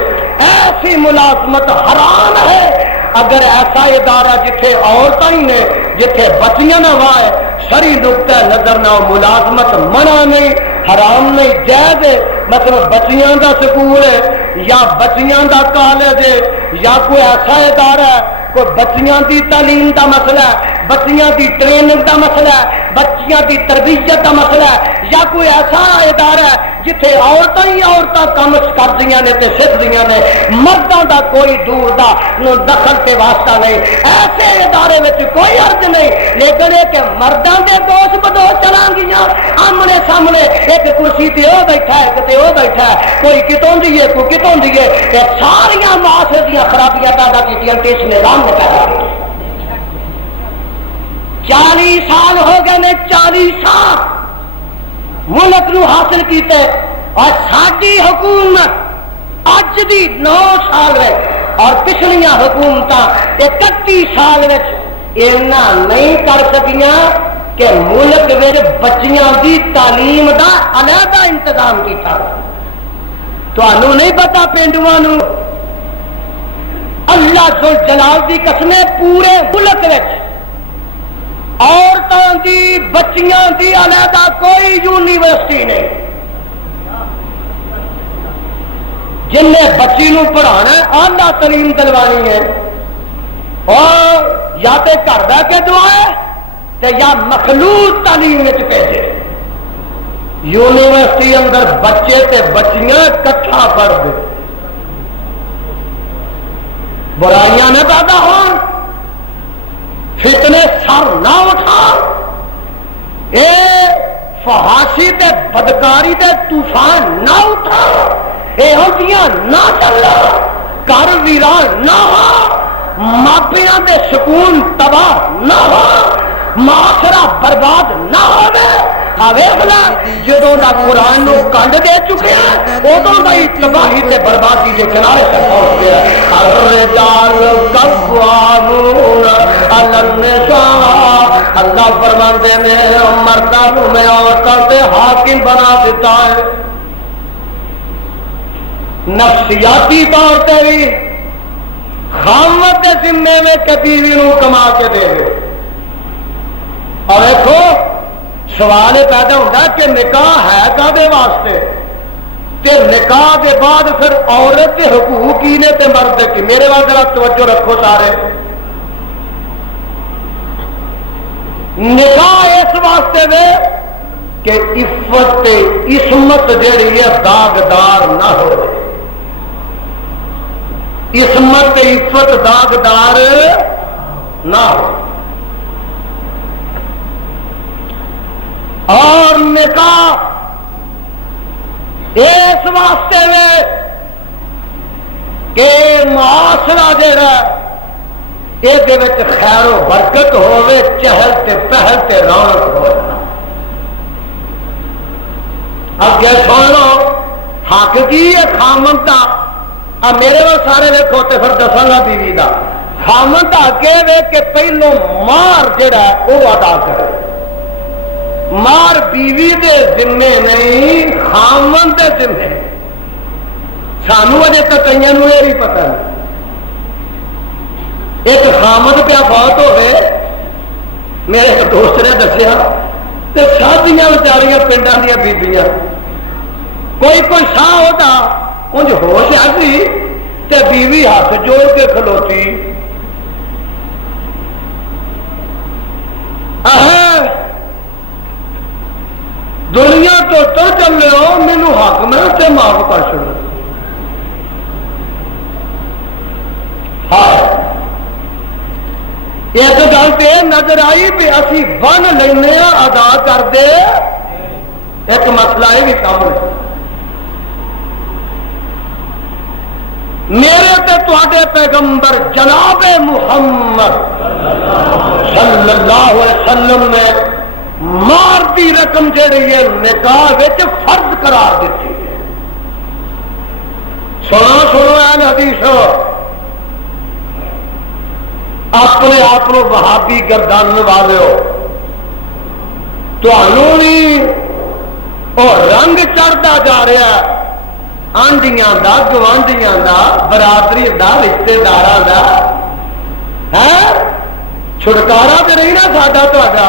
ایسی ملازمت حرام ہے اگر ایسا ادارہ جتھے عورتیں ہی نے جتھے بچیاں نہ وائے شرعی نقطہ نظر نہ ملازمت منع نہیں حرام نہیں جائز ہے مطلب بچیاں دا سکول ہے یا بچیاں دا کالج ہے یا کوئی ایسا ادارہ ہے کوئی بچیاں دی تعلیم دا مسئلہ ہے بچیاں دی ٹریننگ دا مسئلہ ہے بچیاں دی تربیت دا مسئلہ ہے یا کوئی ایسا ادارہ ہے جتھے عورتیں کام کردیاں نے تے سکھدیاں نے مرداں دا کوئی دور دا دخل تے واسطہ نہیں ایسے ادارے وچ کوئی عرض نہیں لیکن یہ کہ مرداں دے دوست بدوش چلاں گیاں آمنے سامنے ایک کرسی تے او بیٹھا ہے کتے او بیٹھا ہے کوئی کتوں دی ہے کوئی کتوں دی ہے تے ساریاں معاشرے دیاں خرابیاں پیدا کیتیاں تے اس نظام نے پیدا کیتیاں 40 سال ہو گئے نے 40 سال ملک نو حاصل کیتے اور ساری حکومت اج دی 9 سال ہے اور پچھلیاں حکومت 31 سال اینا نہیں کر سکیاں کہ ملک میں بچیاں دی تعلیم دا علیحدہ انتظام کیتا تانوں نہیں پتا پینڈواں نو اللہ ذل جلال دی قسمیں پورے ملک وچ عورتوں دی بچیاں دی علیحدہ کوئی یونیورسٹی نہیں جن نے بچی نو پڑھانا ہے اعلیٰ تعلیم دلوانی ہے اور یا تے گھر بہ کے دعائے تے یا مخلوط تعلیم وچ بھیجے یونیورسٹی اندر بچے تے بچیاں کٹھا پڑھ دے برائیاں نہ پیدا ہون فتنے سر نہ اٹھا اے فحاشی تے بدکاری تے طوفان نہ اٹھا اے ہوندیاں نہ چلا گھر ویران نہ ہو ماپیاں دے سکون تباہ نہ ہو معاشرہ برباد نہ ہوے آویخلا جدوں دا قرآن نو کنڈ دے چکے ہیں ادوں دا ہی تباہی تے بربادی دے کنارے تک پہنچ گیا الرجال قوامون علی النساء اللہ فرماندے نے مرداں نو میں عورتاں تے حاکم بنا دیتا ہے نفسیاتی طور تے بھی خامت کے ذمے میں بیوی نو کما کے دے اور دیکھو سوال پیدا ہوتا ہے کہ نکاح ہے کدے واسطے تے نکاح کے بعد پھر عورت کے حقوق کی نے تے مرد کی میرے واسطے ذرا توجہ رکھو سارے نکاح اس واسطے دے کہ عفت عصمت جڑی ہے داغدار نہ ہو عصمت عفت داغدار نہ ہو اور نکاح اس واسطے میں کہ معاشرہ جڑا یہ خیر و برکت ہوے چہل تے پہل تے رونق ہو اگے سن لو حق کی ہے خامن دا میرے وہ سارے ویکھو تے پھر دساں بیوی دا خامن دا اگے ویکھ کے پہلو مار جڑا وہ ادا کرے مار بیوی دے ذمے نہیں خامن دے ذمے سانو اجے تک کئی یہ نہیں پتا ایک خامد پیا فوت ہوئے میرے ایک دوست نے دسیا تو ساتیاں بچاریاں پنڈاں دیا بیبیاں کوئی ساہ ہوتا انج ہوش آتی تے بیوی ہاتھ جوڑ کے کھلوتی حق میں اسے معاف کر چڑا. ہاں ایک گل تو یہ نظر آئی بھی اسی بن لینا ادا کر دے. ایک مسئلہ یہ بھی سامنے میرے تے تواڈے پیغمبر جناب محمد صلی اللہ علیہ وسلم نے مار دی رقم جڑی ہے نکاح وچ فرض قرار دیتی ہے. سنو اہل حدیث اپنے آپ کو وہابی گردان والے ہو تمہوں بھی اور رنگ چڑھتا جا رہا ہے آنڈیاں دا گوانڈیاں دا برادری دا رشتے دار دا ہے چھٹکارا تو نہیں نا ساڈا تہاڈا.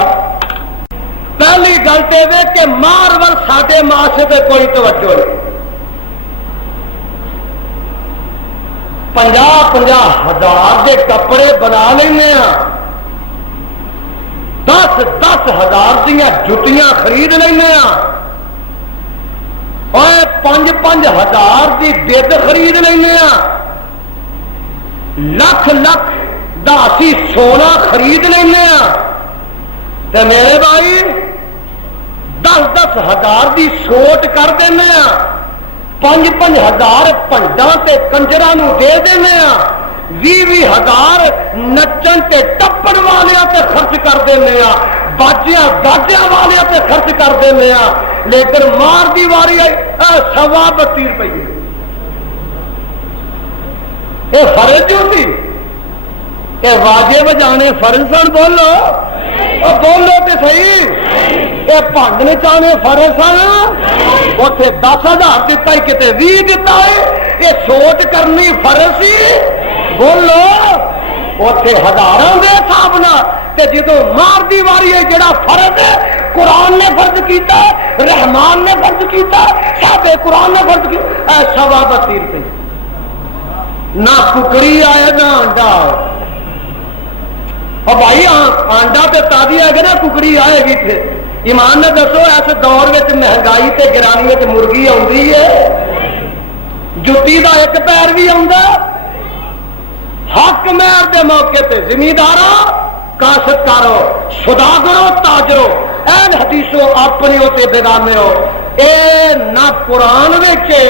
پہلی گل تو یہ کہ مار ول ساڈے معاشرے کوئی توجہ نہیں. 50,000 کے کپڑے بنا لینا 10,000 دیا جتیاں خرید لینا اور 5,000 کی بد خرید لینا لکھ دا اسی سونا خرید لینا تو میرے بھائی 10,000 کی سوٹ کر دینا 5,000 پنڈا تے کنجرا نو دے دینا 20,000 نچن تے ٹپن والے تے خرچ کر دینا باجیاں گاجیاں والے تے خرچ کر دینا لیکن مار دی واری 32 روپیے یہ فرض جو تھی کہ واجب جانے فرض سن بولو بولو تو صحیح یہ پنڈ نچانے فرض سن اتنے 10,000 دتا ہی کتنے 20 دتا ہے یہ سوچ کرنی فرض سی بولو اتنے ہزاروں کے حساب جدو مار دی واری ہے جڑا فرض ہے قرآن نے فرض کیتا رحمان نے فرض کیتا صاحب قرآن نے فرض کیا 32 روپئے نہ ککڑی آئے نہ انڈا اور بھائی آنڈا تے تازی آئے گا نا ککڑی آئے گی پھر ایمان نے دسو ایسے دور میں مہنگائی تے گرانی میں مرغی آتی ہے جتی دا ایک پیر بھی آتا حق مہر دے موقع تے زمینداروں کاشتکاروں سوداگروں تاجروں این حدیثوں اپنی ہوتے بیگانے ہو اے نہ قرآن ویچے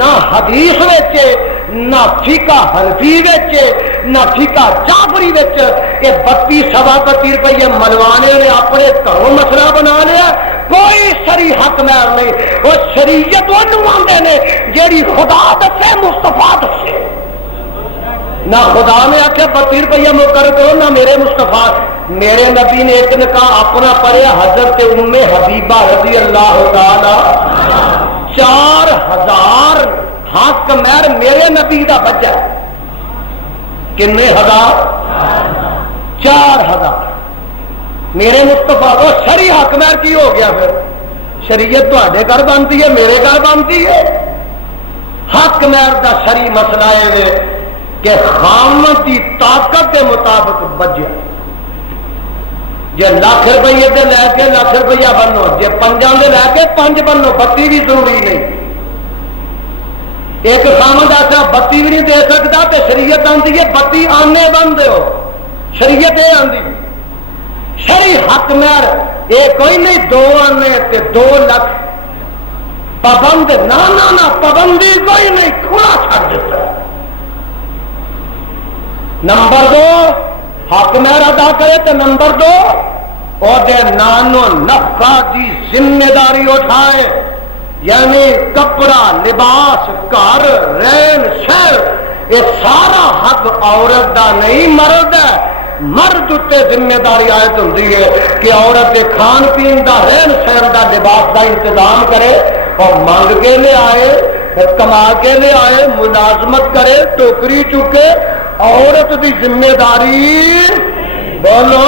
نہ حدیث ویچے نہ فقہ حنفی ویچے نہ فقہ جعفری ویچے یہ 32-32 روپئے ملوانے نے اپنے گھروں مسئلہ بنا لیا کوئی شری حق مہر نہیں وہ شریعت وہ آتے ہیں جیڑی خدا دسے مصطفیٰ دسے نہ خدا نے آخیا 32 روپیہ مقرر کرو نہ میرے مصطفیٰ میرے نبی نے ایک نکاح اپنا پڑھیا حضرت ام حبیبہ رضی اللہ تعالی 4,000 حق مہر میرے نبی دا بچہ کنے ہزار 4,000 میرے مصطفیٰ کو شری حق مہر کی ہو گیا پھر شریعت تواڈے گھر بنتی ہے میرے گھر بنتی ہے حق مہر دا شری مسئلہ ہے کہ خامد کی طاقت کے مطابق بجے جی لاکھ روپیے سے لے کے لاکھ روپیہ بنو جی 5 دے لے کے 5 بنو 32 بھی ضروری نہیں ایک خامد ایسا 32 بھی نہیں دے سکتا تو شریعت آتی ہے 32 آنے بن دو شریعت یہ آتی شری حق مہر یہ کوئی نہیں 2 آنے تے 2 لاکھ پابند نہ پابندی کوئی نہیں کھلا چھڑ دیتا نمبر 2 حق مہر ادا کرے تو نمبر 2 اور نانو نفقہ کی ذمہ داری اٹھائے یعنی کپڑا لباس گھر رہن شہر یہ سارا حق عورت دا نہیں مرد ہے مرد تے ذمہ داری عائد ہوتی ہے کہ عورت کے کھان پین دا رہن سہن دا لباس دا انتظام کرے اور مانگ کے لے آئے کما کے لے آئے ملازمت کرے ٹوکری چکے عورت دی ذمہ داری بولو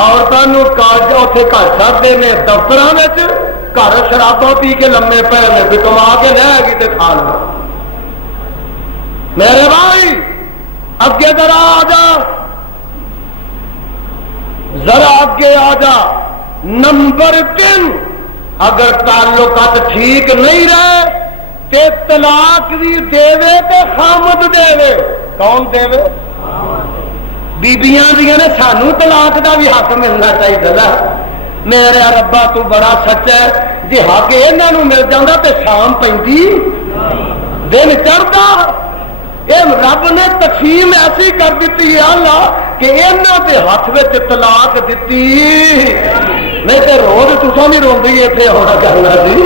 عورتوں اتنے گھر سکتے ہیں دفتر گھر شراباں پی کے لمے پے نے کما کے لے گی تو کھا لو میرے بھائی اگے ذرا آ جا ذرا اگے آ جا نمبر 3 اگر تعلقات ٹھیک نہیں رہے تے طلاق بھی دے تے خامد دے. کون دے؟ بیبیاں دیاں نے سانو طلاق دا بھی حق ملنا چاہیے نا. میرے ربا تو بڑا سچا ہے، جی حق انہاں نوں مل جاندا تے شام پیندی دن چڑھدا. یہ رب نے تقسیم ایسی کر دیتی ہے اللہ کہ انہاں دے ہاتھ وچ طلاق دتی. نہیں تو روز تساں بھی روندی اتنے ہونا کرنا سی.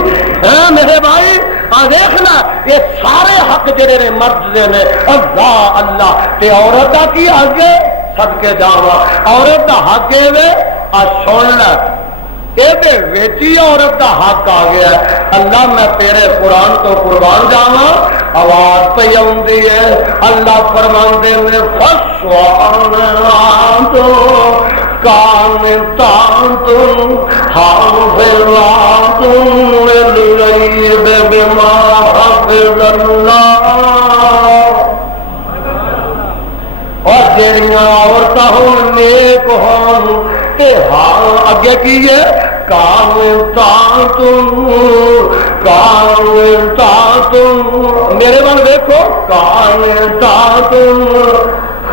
ہاں میرے بھائی آ دیکھنا یہ سارے حق جڑے نے مرد دے نے اللہ اللہ تے عورت دا کی حق ہے؟ صدقے جاواں عورت دا حق ہے آ سن لے یہ عورت دا حق آ گیا. اللہ میں تیرے قرآن تو قربان جاواں آواز پہ آندی ہے. اللہ فرماندے نے فسوان تو کان تم حافظات للغیب بما حفظ اللہ. اور جڑیاں عورتاں ہون نیک ہون تے ہاں اگے کی ہے کامتا تم میرے بال دیکھو کامتا تم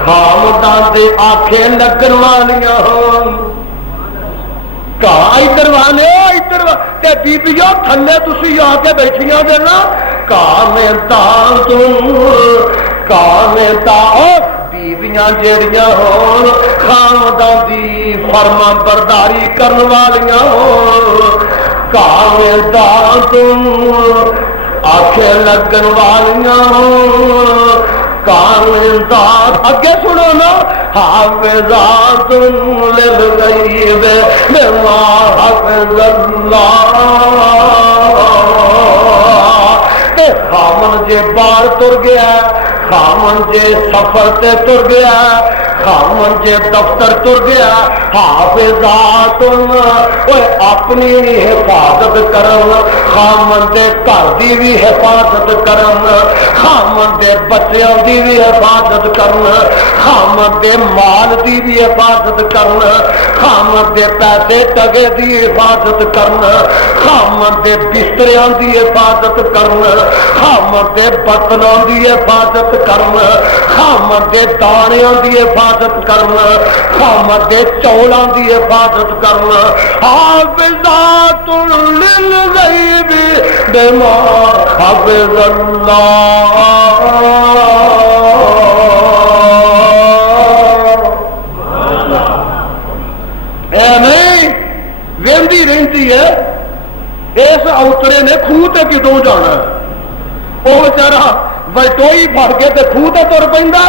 خامدان دے آنکھیں لگن والیاں ہون. ادھر والے ادھر تے بیبیاں تھلے تسی آ کے بیٹھیاں دے نا کامتا تم کامتا بیویاں جیڑیاں ہون خاندان دی فرما برداری کرن والیاں ہون. کامدار تم آنکھیں لگن والیاں ہون. کامدار اگے سنو نا حافظات للغیب بما حفظ اللہ. خامن جے باہر تر گیا خامن جے سفر تے تر گیا خامن جے دفتر تر گیا حافظات اپنی بھی حفاظت کرن خامن دے گھر دی بھی حفاظت کرن خامن دے بچیاں دی بھی حفاظت کرن خامن دے مال دی بھی حفاظت کرن خامن دے پیسے ٹگے دی حفاظت کرن خامن دے بستریاں دی حفاظت کرن خامن دے برتناں دی حفاظت کرن خامن دے دانیاں دی حفاظت کرن خامن دے چولاں دی حفاظت کرن. حافظات للغیب بما حفظ اللہ. اے نہیں ویندی رہندی ہے اس اوترے نے خوہ تے کدوں جانا ہے. وہ بیچارہ وٹوئی بھر کے تے خوہ تے تر پیندا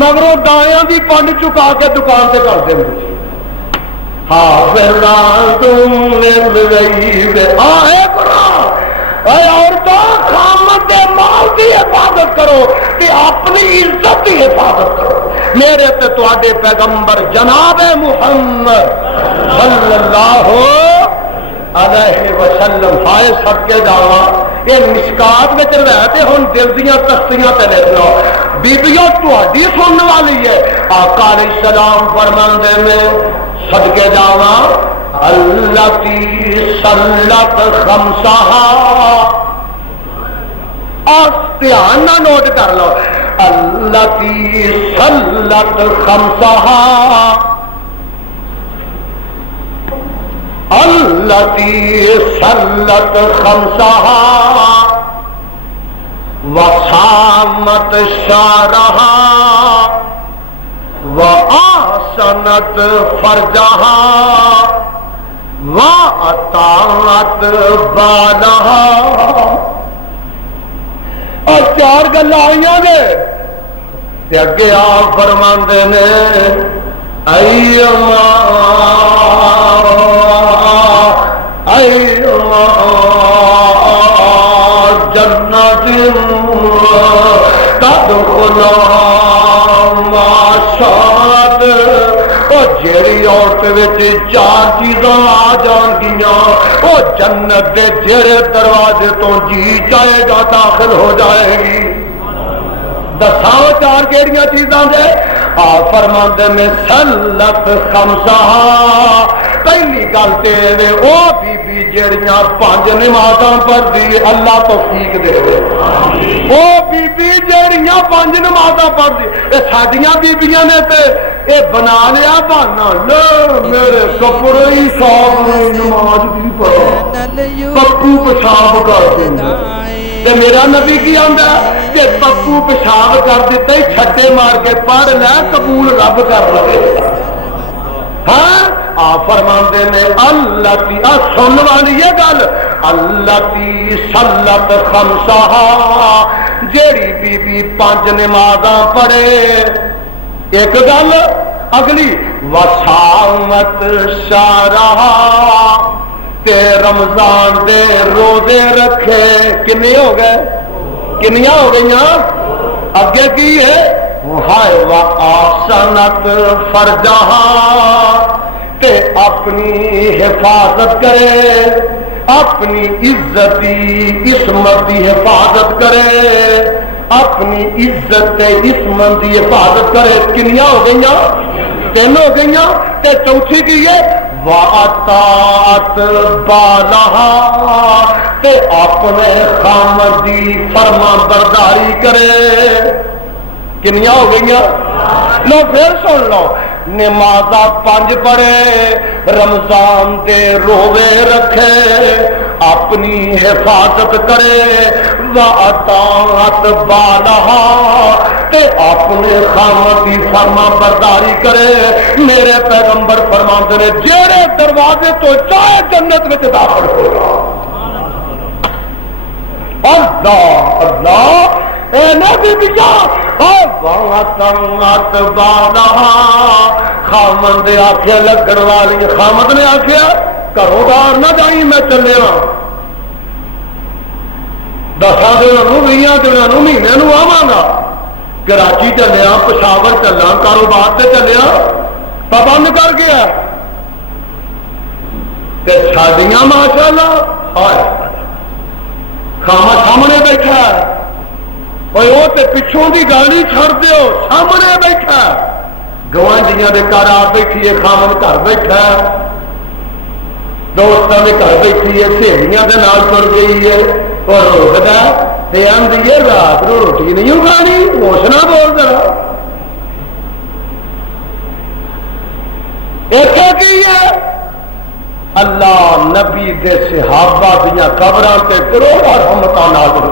مگروں دایاں دی پنڈ چکا کے دکان تے کر دیں. حافظات للغیب آئے قرآن اے عورتاں خامد دے مال دی حفاظت کرو کہ اپنی عزت دی حفاظت کرو. میرے تے تواڈے پیغمبر جناب محمد صلی اللہ علیہ وسلم ہائے سب کے جاواں یہ مشکات میں روایت ہے. ہن دل دیاں تختیاں تے لکھ لو بیبیوں تہاڈی سنن والی ہے. آقا علیہ السلام فرماندے نے صدقے جاواں اللاتی صلت خمسہا. اور دھیان نہ نوٹ کر لو اللاتی صلت خمسہا اللاتی صلت خمسہا وصامت شارہا وآسنت فرجہا وأطاعت بالہا. اور چار گلاں آئیاں نے تے اگے آپ فرماندے نے ایما جنت تدخلا ما شاءت. اور جیڑی عورت وچ چار چیزاں آ جان گیاں وہ جنت دے جڑے دروازے تو جی جائے گا داخل ہو جائے گی. دساؤ چار کیڑیاں چیزاں دے؟ فرماندے میں سلت خمسہا پہلی گل تے او بی بی جڑیاں 5 نمازاں پڑھدی اللہ توفیق دے او بی بی جڑیاں 5 نمازاں پڑھدی اے ساڈیاں بیبییاں نے تے اے بنا لیا بہانا لے میرے کپڑے ہی صاف نے نماز کی پڑھا پپو پیشاب کر دیندا تے میرا نبی کی آندا کہ پپو پیشاب کر دیتا ہی چھٹے مار کے پڑھ لے قبول رب کر لے ہاں آپ فرماندے نے اللہ کی سن والی یہ گل اللہ کی سلت خمسہ جیڑی بی بی 5 نمازاں پڑھے ایک گل اگلی وسامت شارہ تے رمضان دے روزے رکھے کنے ہو گئے کنیاں ہو گئیاں اگے کی ہے ہائے وآسنت فرجہا تے اپنی حفاظت کرے اپنی عزتی عصمت کی حفاظت کرے اپنی عزت عصمت کی حفاظت کرے کنیاں ہو گئیاں 3 ہو گئیاں تے چوتھی کی ہے وَأَطَاعَتْ بَالَهَا تے اپنے خامد دی فرما برداری کرے کنیاں ہو گئیاں لو پھر سن لو نمازاں 5 پڑھے رمضان دے روزے رکھے اپنی حفاظت کرے وَأَطَاعَتْ بَالَهَا تے اپنے خامد کی فرما برداری کرے میرے پیغمبر فرماندے نے جیڑے دروازے تو چاہے جنت میں داخل ہوگا اللہ اللہ اے نبی بیا وَأَطَاعَتْ بَالَهَا خامد نے آخیا لگن والی خامد نے آخیا گھروں باہر نہ جائی میں چلیا 10 دنوں 20 دنوں مہینے آواں گا کراچی چلیا پشاور چلا کاروبار سے چلیا پابند کر گیا ساڈیاں ماشاء اللہ خامہ سامنے بیٹھا وہ تے پچھوں دی گاڑی چھڑ دیو سامنے بیٹھا گوانڈیاں دے گھر آ بیٹھی ہے خامد گھر بیٹھا دوستوں کے گھر بیٹھی ہے سہیلیاں دے نال تر گئی ہے اور روکتا تے آندی ہے رات نو روٹی نہیں کھانی ہوش نہ بول ذرا ایتھے کی ہے اللہ نبی دے صحابہ دیاں قبراں تے کروڑاں رحمتاں نازل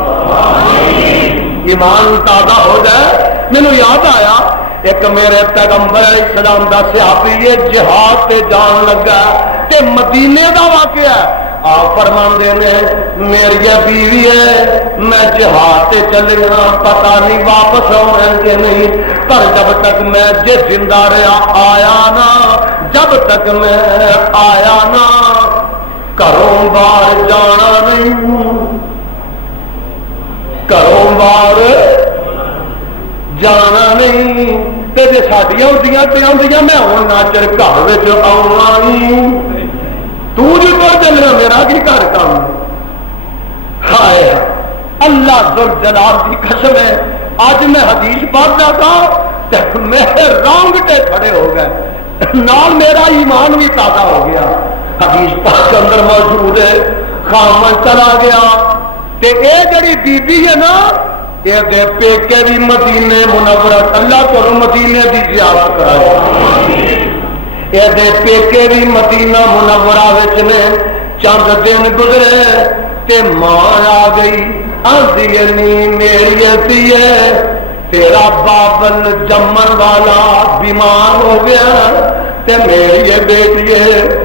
ایمان تازہ ہو جائے مینوں یاد آیا ایک میرے پیغمبر علیہ السلام دا صحابی یہ جہاد تے جان لگا تے مدینے دا واقعہ ہے آپ فرماندے نے میری بیوی ہے میں جہاد تے چلیا پتہ نہیں واپس آؤں کہ نہیں پر جب تک میں جے زندہ رہا آیا نا جب تک میں آیا نا گھروں باہر جانا نہیں گھروں باہر جانا نہیں تے جے ساڈیاں ہوندیاں تے آندیاں میں ہن نہ چر گھر وچ آਉਣਾ نہیں تو جو کر چلنا میرا کی گھر کام ہائے اللہ ذل جلال کی قسم ہے آج میں حدیث پڑھتا تھا میرے رونگٹے کھڑے ہو گئے نال میرا ایمان بھی تازہ ہو گیا حدیث پاک کے اندر موجود ہے خامن چلا گیا تے اے جڑی بی بی ہے نا یہ دے پیکے بھی مدینے منورہ اللہ کو مدینے دی زیارت کرائے یہ دے پیکے بھی مدینہ منورہ وچ نے چند دن گزرے تے ماں آ گئی آندی نی میری ہے تیرا بابل جمن والا بیمار ہو گیا تے میری بیٹی ہے